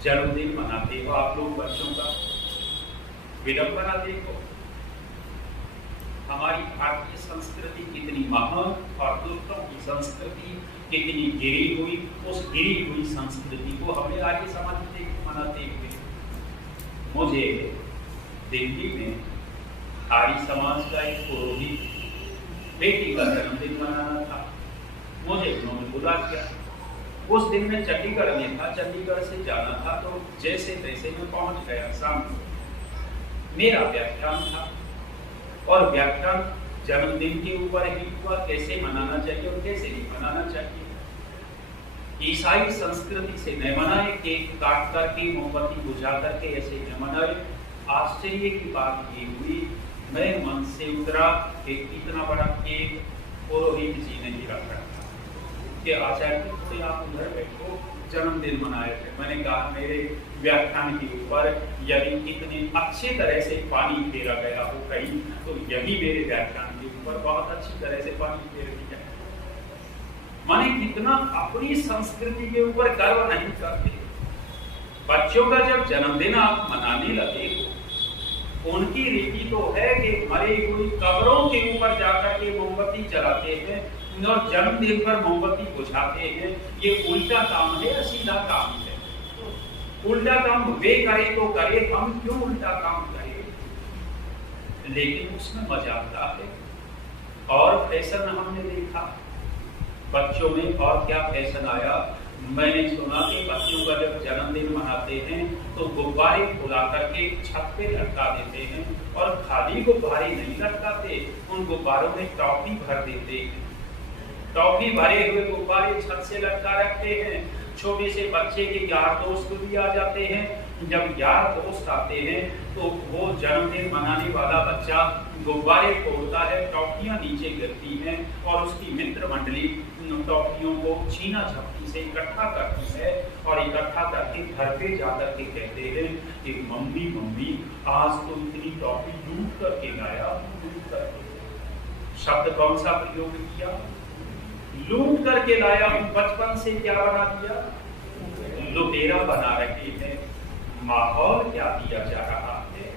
जन्मदिन मनाते हो आप लोग बच्चों का, विडंबना देखो। हमारी भारतीय संस्कृति कितनी महान और दूसरों की संस्कृति कितनी गिरी हुई, उस गिरी हुई संस्कृति को हमें आगे समझते मनाते हुए। मुझे दिल्ली में आर्य समाज का एक पुरोहित बेटी का जन्मदिन मनाना था, मुझे उन्होंने बुला दिया। उस दिन मैं चंडीगढ़ में था, चंडीगढ़ से जाना था, तो जैसे तैसे मैं पहुंच गया। शाम को मेरा व्याख्यान था और व्याख्यान जन्मदिन के ऊपर ही हुआ, कैसे मनाना चाहिए और कैसे नहीं मनाना चाहिए। ईसाई संस्कृति से न मनाए, केक काट करके मोमबत्ती बुझा करके ऐसे न मनाए। आश्चर्य की बात ये हुई, मैं मन से उतरा कि इतना बड़ा केक पुरोहित जी ने ही रखा था कि आचार्य जी आप उधर बैठो, जन्मदिन मनाए थे। मैंने कहा मेरे व्याख्यान के ऊपर यदि इतने अच्छे तरह से पानी फेरा गया हो कहीं, तो यही मेरे व्याख्यान के ऊपर बहुत अच्छी तरह से पानी फेर दिया। माने कितना अपनी संस्कृति के ऊपर गर्व नहीं करते। बच्चों का जब जन्मदिन आप मनाने लगे हो, उनकी रीति तो है कि मरे हुई कब्रों के ऊपर जाकर के मोमबत्ती जलाते हैं और जन्मदिन पर मोमबत्ती बुझाते हैं। ये उल्टा काम है या सीधा काम है? उल्टा काम वे करे तो करे, हम क्यों उल्टा काम करें? लेकिन उसमें मजा आता है। और फैशन हमने देखा बच्चों में, और क्या फैशन आया, मैंने सुना कि बच्चों का जब जन्मदिन मनाते हैं तो गुब्बारे फुला करके छत पे लटका देते हैं, और खाली गुब्बारे नहीं लटकाते, उन गुब्बारों में टॉफी भर देते हैं। टॉफी भरे हुए गुब्बारे छत से लटका रखते हैं। छोटे से बच्चे के यार दोस्त भी आ जाते हैं। जब यार दोस्त आते हैं तो वो जन्मदिन मनाने वाला बच्चा गुब्बारे फोड़ता है, टॉफियां नीचे गिरती हैं, और उसकी मित्र मंडली टॉफियों को छीना झपटी से इकट्ठा करती है, और इकट्ठा करके घर पे जाकर के कहते हैं कि मम्मी मम्मी आज तो इतनी टॉफी लूट करके लाया। लूट करके शब्द कौन सा प्रयोग किया? लूट करके लाया हूं। बचपन से क्या बना दिया? लुटेरा बना रहे हैं। माहौल क्या दिया जा रहा है?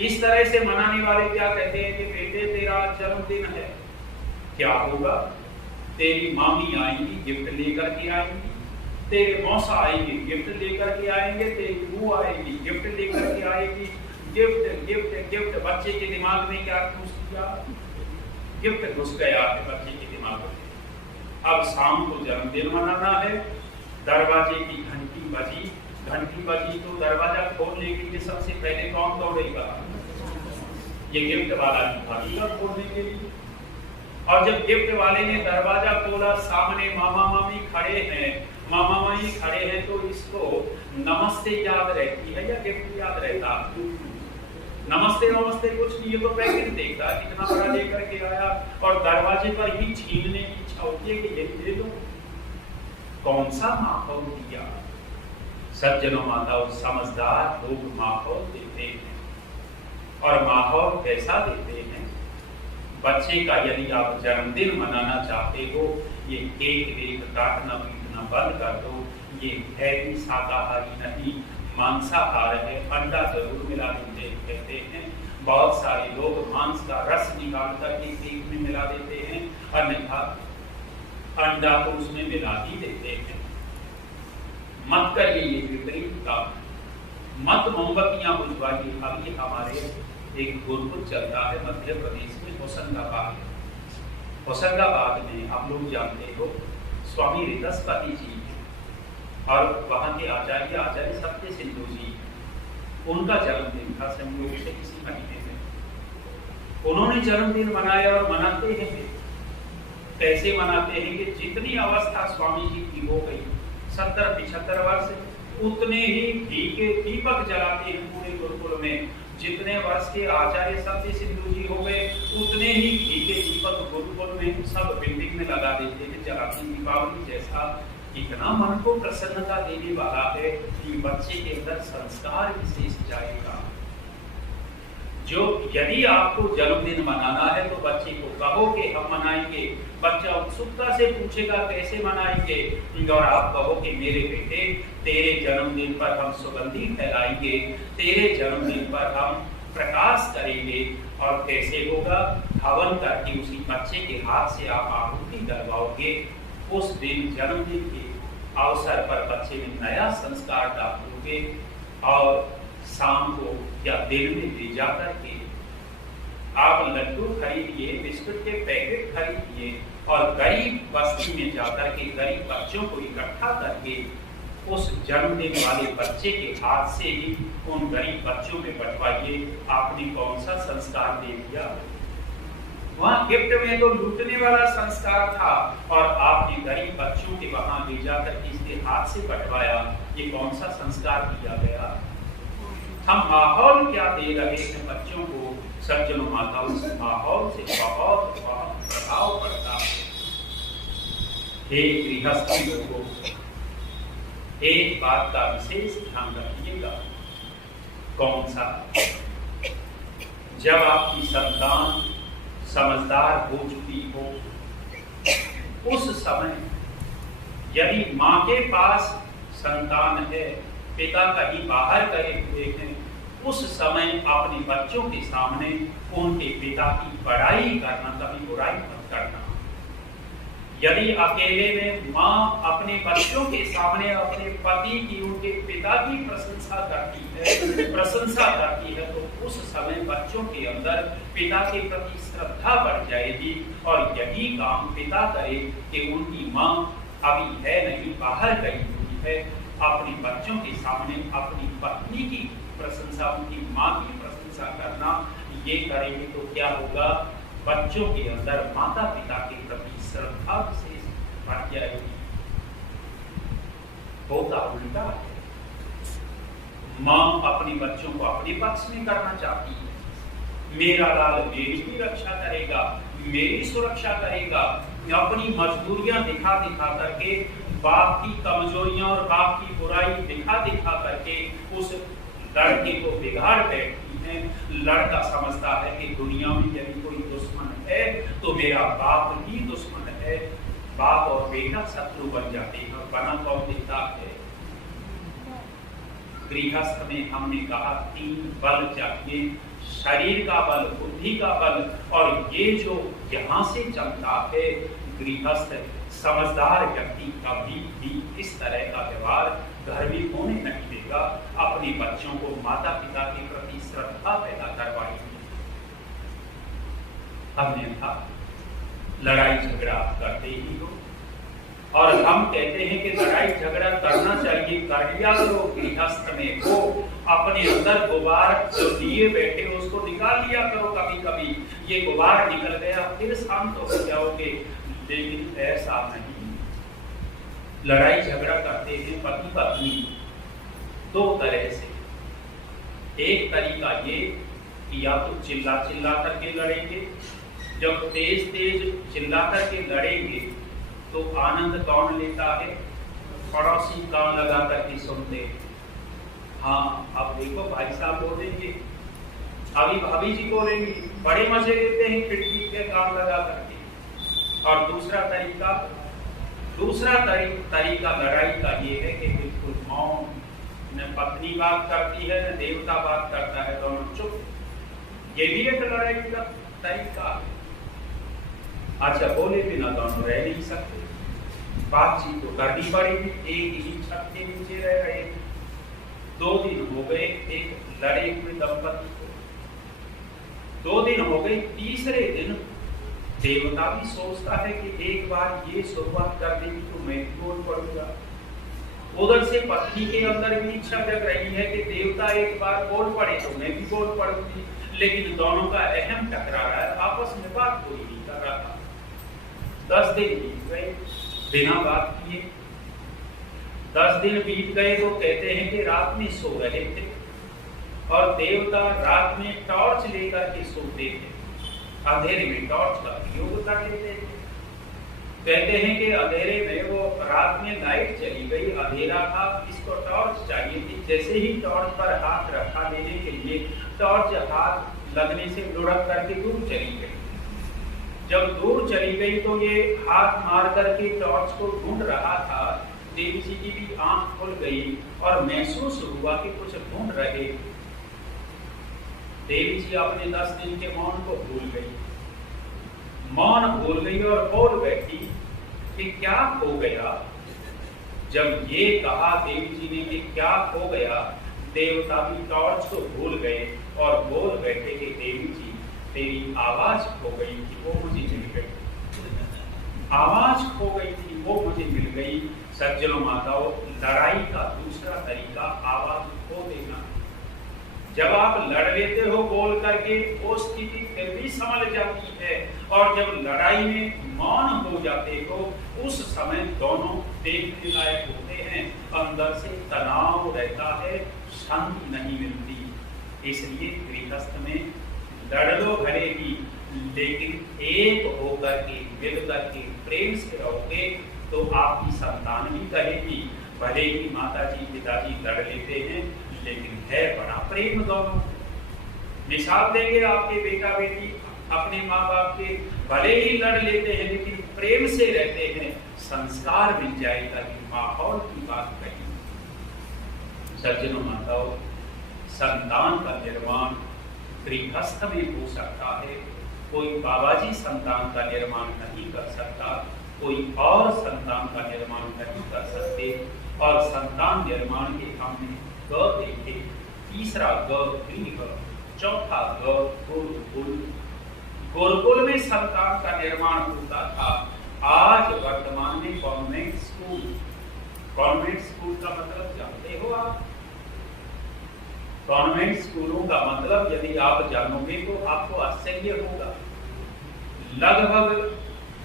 इस तरह से मनाने वाले क्या कहते हैं कि बेटे तेरा जन्मदिन है, क्या होगा? तेरी मामी आएंगी, गिफ्ट लेकर के आएंगी, तेरे मौसा आएंगे, गिफ्ट लेकर के आएंगे, तेरी बुआ आएगी, गिफ्ट लेकर के आएगी। Gift gift gift. बच्चे के दिमाग में क्या घुस गया? गिफ्ट घुस गया है बच्चे के दिमाग में। अब शाम को जन्मदिन मनाना है, दरवाजे की घंटी बजी। घंटी बजी तो दरवाजा खोलने के लिए सबसे पहले कौन दौड़ेगा? ये गिफ्ट वाला भागेगा खोलने के लिए। और जब गिफ्ट वाले ने दरवाजा खोला, सामने मामा मामी खड़े हैं। मामा मामी खड़े हैं तो इसको नमस्ते याद रहती है या गिफ्ट याद रहता? नमस्ते नमस्ते कुछ नहीं, ये तो पैकेट देखता कितना बड़ा लेकर के आया, और दरवाजे पर ही छीनने की इच्छा होती है कि यही दे दो। कौन सा माहौल दिया? सज्जनों माताओं, समझदार लोग माहौल देते हैं, और माहौल कैसा देते हैं? बच्चे का यदि आप जन्मदिन मनाना चाहते हो, ये केक वेक काटना पीटना बंद कर दो। ये है भी शाकाहारी नहीं, मांसाहार है, अंडा जरूर मिला देते कहते हैं। बहुत सारे लोग मांस का रस निकाल कर के केक में मिला देते हैं, अन्यथा अंडा तो उसमें मिला ही देते हैं। मत करिए ये विपरीत काम, मत मोमबत्तियां बुझवाइए। अभी हमारे एक गुरुकुल चलता है मध्य प्रदेश में, होशंगाबाद। होशंगाबाद में आप लोग जानते हो स्वामी रितस्पति जी और वहां के आचार्य सत्य सिंधु जी, उनका जन्मदिन था संयोग से इसी महीने में। उन्होंने जन्मदिन मनाया और मनाते हैं। कैसे मनाते हैं कि जितनी अवस्था स्वामी जी की हो गई 70-75 वर्ष, उतने ही घी के दीपक जलाते हैं पूरे गुरुकुल में। जितने वर्ष के आचार्य सत्य सिंधु जी हो गए, उतने ही घी के दीपक गुरुकुल में सब बिल्डिंग में लगा देते हैं, जलाते। दीपावली जैसा इतना मन को प्रसन्नता देने वाला है कि बच्चे के अंदर संस्कार विशेष जाएगा। जो यदि आपको जन्मदिन मनाना है तो बच्चे को कहो कि हम मनाएंगे। बच्चा उत्सुकता से पूछेगा कैसे मनाएंगे, और आप कहो कि मेरे बेटे तेरे जन्मदिन पर हम सुगंधी फैलाएंगे, तेरे जन्मदिन पर हम प्रकाश करेंगे। और कैसे होगा? हवन करके उसी बच्चे के हाथ से आप आहुति करवाओगे। उस दिन जन्मदिन के अवसर पर बच्चे में नया संस्कार डालोगे, और शाम को या दिन में ले जा करके आप लड्डू खरीदिए, बिस्कुट के पैकेट खरीदिए, और गरीब बस्ती में जाकर के गरीब बच्चों को इकट्ठा करके उस जन्मदिन वाले बच्चे के हाथ से ही उन गरीब बच्चों में बंटवाइए। आपने कौन सा संस्कार दे दिया? वहां गिफ्ट में तो लूटने वाला संस्कार था, और आपने गरीब बच्चों के वहां ले जाकर के इसके हाथ से बंटवाया। ये कौन सा संस्कार दिया गया? हम माहौल क्या दे रहे हैं बच्चों को? सज्जनों माताओं, इस माहौल से बहुत प्रभाव पड़ता है। हे गृहस्थी लोगों, एक बात का विशेष ध्यान रखिएगा। कौन सा? जब आपकी संतान समझदार हो चुकी हो, उस समय यदि माँ के पास संतान है, पिता कहीं बाहर गए हुए हैं, उस समय अपने बच्चों के सामने उनके पिता की बड़ाई करना, कभी बुराई मत करना। यदि अकेले में माँ अपने बच्चों के सामने अपने पति की, उनके पिता की प्रशंसा करती है तो उस समय बच्चों के अंदर पिता के प्रति श्रद्धा बढ़ जाएगी। और यही काम पिता करे कि उनकी माँ अभी है नहीं, बाहर गई हुई है। अपने बच्चों के सामने अपनी पत्नी की प्रशंसा, उनकी माँ की प्रशंसा करना, ये करेंगे तो क्या होगा? बच्चों के अंदर माता पिता के प्रति श्रद्धा विशेष बढ़ जाएगी। होता उल्टा है। माँ अपने बच्चों को अपने पक्ष में करना चाहती है। मेरा लाल मेरी भी रक्षा करेगा, मेरी सुरक्षा करेगा। अपनी मजबूरियां दिखा दिखा करके, बाप की कमजोरियां और बाप की बुराई दिखा दिखा करके उस लड़के को बिगाड़ बैठती है। लड़का समझता है कि दुनिया में यदि कोई दुश्मन है तो मेरा बाप ही दुश्मन है। बाप और बेटा शत्रु बन जाते हैं। बना कौन देता है? गृहस्थ में हमने कहा 3 बल चाहिए, शरीर का बल, बुद्धि का बल, और ये जो यहाँ से चलता है गृहस्थ समझदार व्यक्ति कभी भी इस तरह का व्यवहार घर में होने नहीं देगा। अपने बच्चों को माता पिता के प्रति श्रद्धा पैदा करवाएंगे। अन्यथा लड़ाई झगड़ा करते ही हो। और हम कहते हैं कि लड़ाई झगड़ा करना चाहिए, कर लिया करो। गृहस्थ में हो, अपने अंदर गुबार जो लिए बैठे हो उसको निकाल लिया करो। कभी कभी ये गुबार निकल गया, फिर शांत हो जाओगे। लेकिन ऐसा नहीं। लड़ाई झगड़ा करते हैं पति पत्नी 2 तरह से। एक तरीका ये कि या तो चिल्ला चिल्ला करके लड़ेंगे। जब तेज तेज चिल्ला करके लड़ेंगे तो आनंद कौन लेता है? पड़ोसी कान लगा करके सुनते। हाँ, अब देखो भाई साहब बोलेंगे, अभी भाभी जी बोलेंगी, बड़े मजे लेते हैं खिड़की के कान लगा करके। और दूसरा तरीका लड़ाई का ये है कि बिल्कुल मौन, न पत्नी बात करती है न देवता बात करता है, दोनों चुप। ये भी एक लड़ाई का तरीका है। अच्छा, बोले बिना दोनों रह नहीं सकते, बातचीत तो करनी पड़ेगी। एक ही छत के नीचे रह रहे। 2 दिन हो गए एक लड़े हुए दंपति को, 2 दिन हो गए। तीसरे दिन देवता भी सोचता है कि एक बार ये शुरुआत कर देगी तो मैं भी बोल पड़ूंगा। उधर से पत्नी के अंदर भी इच्छा जग रही है कि देवता एक बार बोल पड़े तो मैं भी बोल पड़ूंगी। लेकिन दोनों का अहम टकराव है, आपस में बात कोई नहीं कर रहा था। 10 दिन बीत गए बिना बात किए। 10 दिन बीत गए तो कहते हैं कि रात में सो रहे थे और देवता रात में टॉर्च लेकर के सोते थे। अंधेरे में टॉर्च का प्रयोग कर लेते थे। कहते हैं कि अंधेरे में वो रात में लाइट चली गई, अंधेरा था, इसको टॉर्च चाहिए थी। जैसे ही टॉर्च पर हाथ रखा लेने के लिए, टॉर्च हाथ लगने से लुढ़क करके दूर चली गई। जब दूर चली गई तो ये हाथ मार करके टॉर्च को ढूंढ रहा था। देवी जी की भी आंख खुल गई और महसूस हुआ कि कुछ ढूंढ रहे। देवी जी अपने 10 दिन के मौन को भूल गई। मौन भूल गई और बोल बैठी कि क्या खो गया। जब ये कहा देवी जी ने कि क्या खो गया, देवता भी टॉर्च को भूल गए और बोल बैठे कि देवी जी तेरी आवाज खो गई थी, वो मुझे मिल गई। आवाज खो गई थी, वो मुझे मिल गई। सज्जनों माताओं, लड़ाई का दूसरा तरीका आवाज खो देना। जब आप लड़ लेते हो बोल करके, वो स्थिति फिर भी संभल जाती है। और जब लड़ाई में मौन हो जाते हो, उस समय दोनों देखने लायक होते हैं। अंदर से तनाव रहता है, शांति नहीं मिलती। इसलिए गृहस्थ में लड़ लो भले ही, लेकिन एक होकर के मिल करके प्रेम से रहोगे तो आपकी संतान भी कहेगी। भले ही माताजी पिताजी लड़ लेते हैं, लेकिन है बड़ा प्रेम दोनों। मिसाल देंगे आपके बेटा बेटी अपने माँ बाप के, भले ही लड़ लेते हैं लेकिन प्रेम से रहते हैं। संस्कार मिल जाएगा कि माहौल की बात कही। सज्जनों माताओं, संतान का निर्माण गृहस्थ में हो सकता है। कोई बाबाजी संतान का निर्माण नहीं कर सकता, कोई और संतान का निर्माण नहीं कर सकते। और संतान निर्माण के हमने ग देखे। तीसरा ग गृह, चौथा ग गुरुकुल। गुरुकुल में संतान का निर्माण होता था। आज वर्तमान में कॉन्वेंट्स स्कूल। कॉन्वेंट स्कूल का मतलब जानते हो आप? कॉन्वेंट स्कूलों का मतलब यदि आप जानोगे तो आपको आश्चर्य होगा। लगभग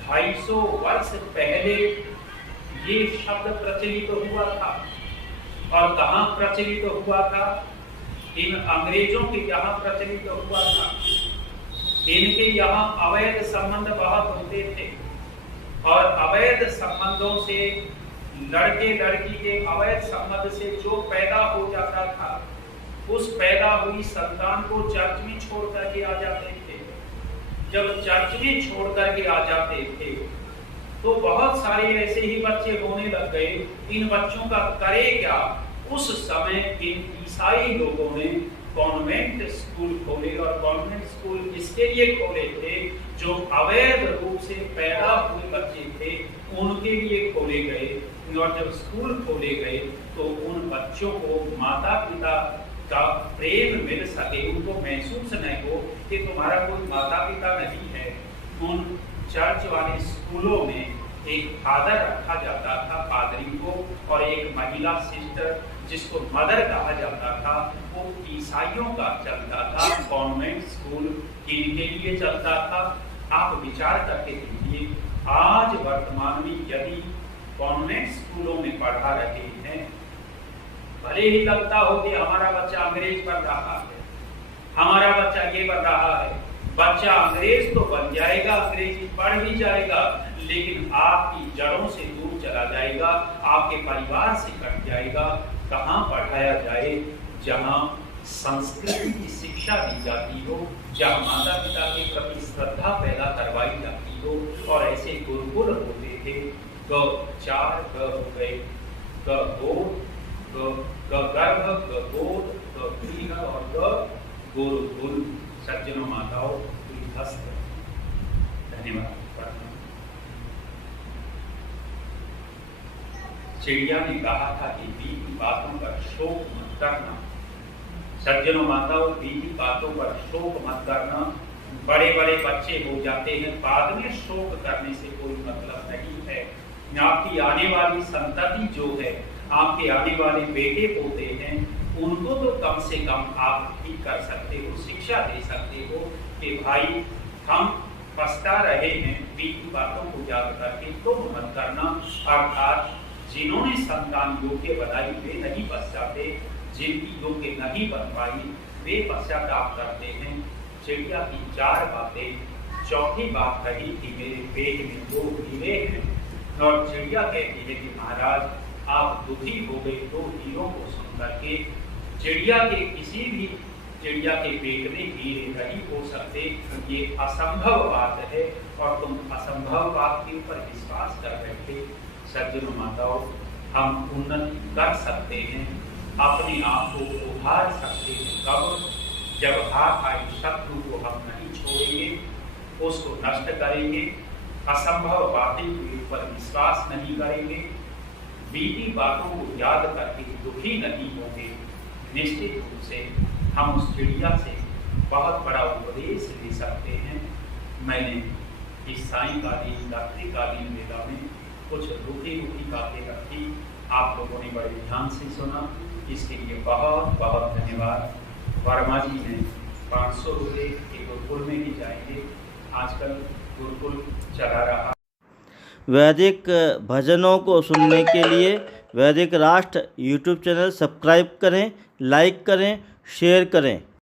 250 वर्ष पहले ये शब्द प्रचलित हुआ था। और कहाँ प्रचलित हुआ था? इन अंग्रेजों के यहाँ प्रचलित हुआ था। इनके यहाँ अवैध संबंध बहुत होते थे और अवैध संबंधों से लड़के लड़की के अवैध संबंध से जो पैदा हो जाता था, उस पैदा हुई संतान को चर्च में छोड़ करके आ जाते थे। जब चर्च में छोड़ करके आ जाते थे तो बहुत सारे ऐसे ही बच्चे होने लग गए। इन बच्चों का करे क्या? उस समय इन ईसाई लोगों ने कॉन्वेंट स्कूल खोले और कॉन्वेंट स्कूल इसके लिए खोले थे जो अवैध रूप से पैदा हुए बच्चे थे उनके लिए खोले गए। और जब स्कूल खोले गए तो उन बच्चों को माता पिता का प्रेम मिल सके, उनको महसूस नहीं हो कि तुम्हारा कोई माता पिता नहीं है। उन चर्च वाले स्कूलों में एक फादर रखा जाता था, पादरी को, और एक महिला सिस्टर जिसको मदर कहा जाता था। वो ईसाइयों का चलता था। कॉन्वेंट स्कूल किनके लिए चलता था? आप विचार करके देखिए, आज वर्तमान में यदि कॉन्वेंट स्कूलों में पढ़ा रहे हैं, भले ही लगता हो कि हमारा बच्चा अंग्रेज बन रहा है, हमारा बच्चा ये बन रहा है, बच्चा अंग्रेज तो बन जाएगा, अंग्रेजी पढ़ भी जाएगा, लेकिन आपकी जड़ों से दूर चला जाएगा, आपके परिवार से कट जाएगा। कहाँ पढ़ाया जाए? जहाँ संस्कृति की शिक्षा दी जाती हो, जहाँ माता पिता के प्रति श्रद्धा पैदा करवाई जाती हो। और ऐसे गुरुकुल होते थे। ग 4 ग हो गए, ग गोद, ग गर्भ, ग गोद, ग गृह और ग गुरुकुल। सज्जनों माताओं, धन्यवाद। चिड़िया ने कहा था कि बीती बातों पर शोक मत करना। सज्जनों माताओं, बीती बातों पर शोक मत करना। बड़े बड़े बच्चे हो जाते हैं, बाद में शोक करने से कोई मतलब नहीं है। आपकी आने वाली संतति जो है, आपके आने वाले बेटे पोते हैं, उनको तो कम से कम आप ठीक कर सकते हो, शिक्षा दे सकते हो कि भाई हम पछता रहे हैं, बीती बातों को याद करके तुम मत करना। अर्थात जिन्होंने संतान योग्य बनाई वे नहीं पछताते, जिनकी योग्य नहीं बन पाई वे पश्चाताप करते हैं। चिड़िया की 4 बातें। चौथी बात कही कि मेरे पेट में 2 हीरे हैं, और चिड़िया कहती है कि महाराज आप दुखी हो गए 2 हीरों को सुन करके। चिड़िया के पेट में हीरे नहीं हो सकते, ये असंभव बात है और तुम असंभव बात के ऊपर विश्वास कर बैठे। सज्जनों माताओं, हम उन्नति कर सकते हैं, अपने आप को उभार सकते हैं। कब? जब हाथ आए शत्रु को हम नहीं छोड़ेंगे, उसको नष्ट करेंगे, असंभव बातें के ऊपर विश्वास नहीं करेंगे, बीती बातों को याद करके दुखी नहीं होंगे। निश्चित रूप से हम उस चिड़िया से बहुत बड़ा उपदेश ले सकते हैं। मैंने इस सायंकालीन रात्रिकालीन वेला में कुछ रूखी बातें रखी, आप लोगों ने बड़े ध्यान से सुना, इसके लिए बहुत बहुत धन्यवाद। वर्मा जी ने 500 रुपये के गुरुकुल में भी जाएंगे, आजकल गुरुकुल चला रहा। वैदिक भजनों को सुनने के लिए वैदिक राष्ट्र यूट्यूब चैनल सब्सक्राइब करें, लाइक करें, शेयर करें।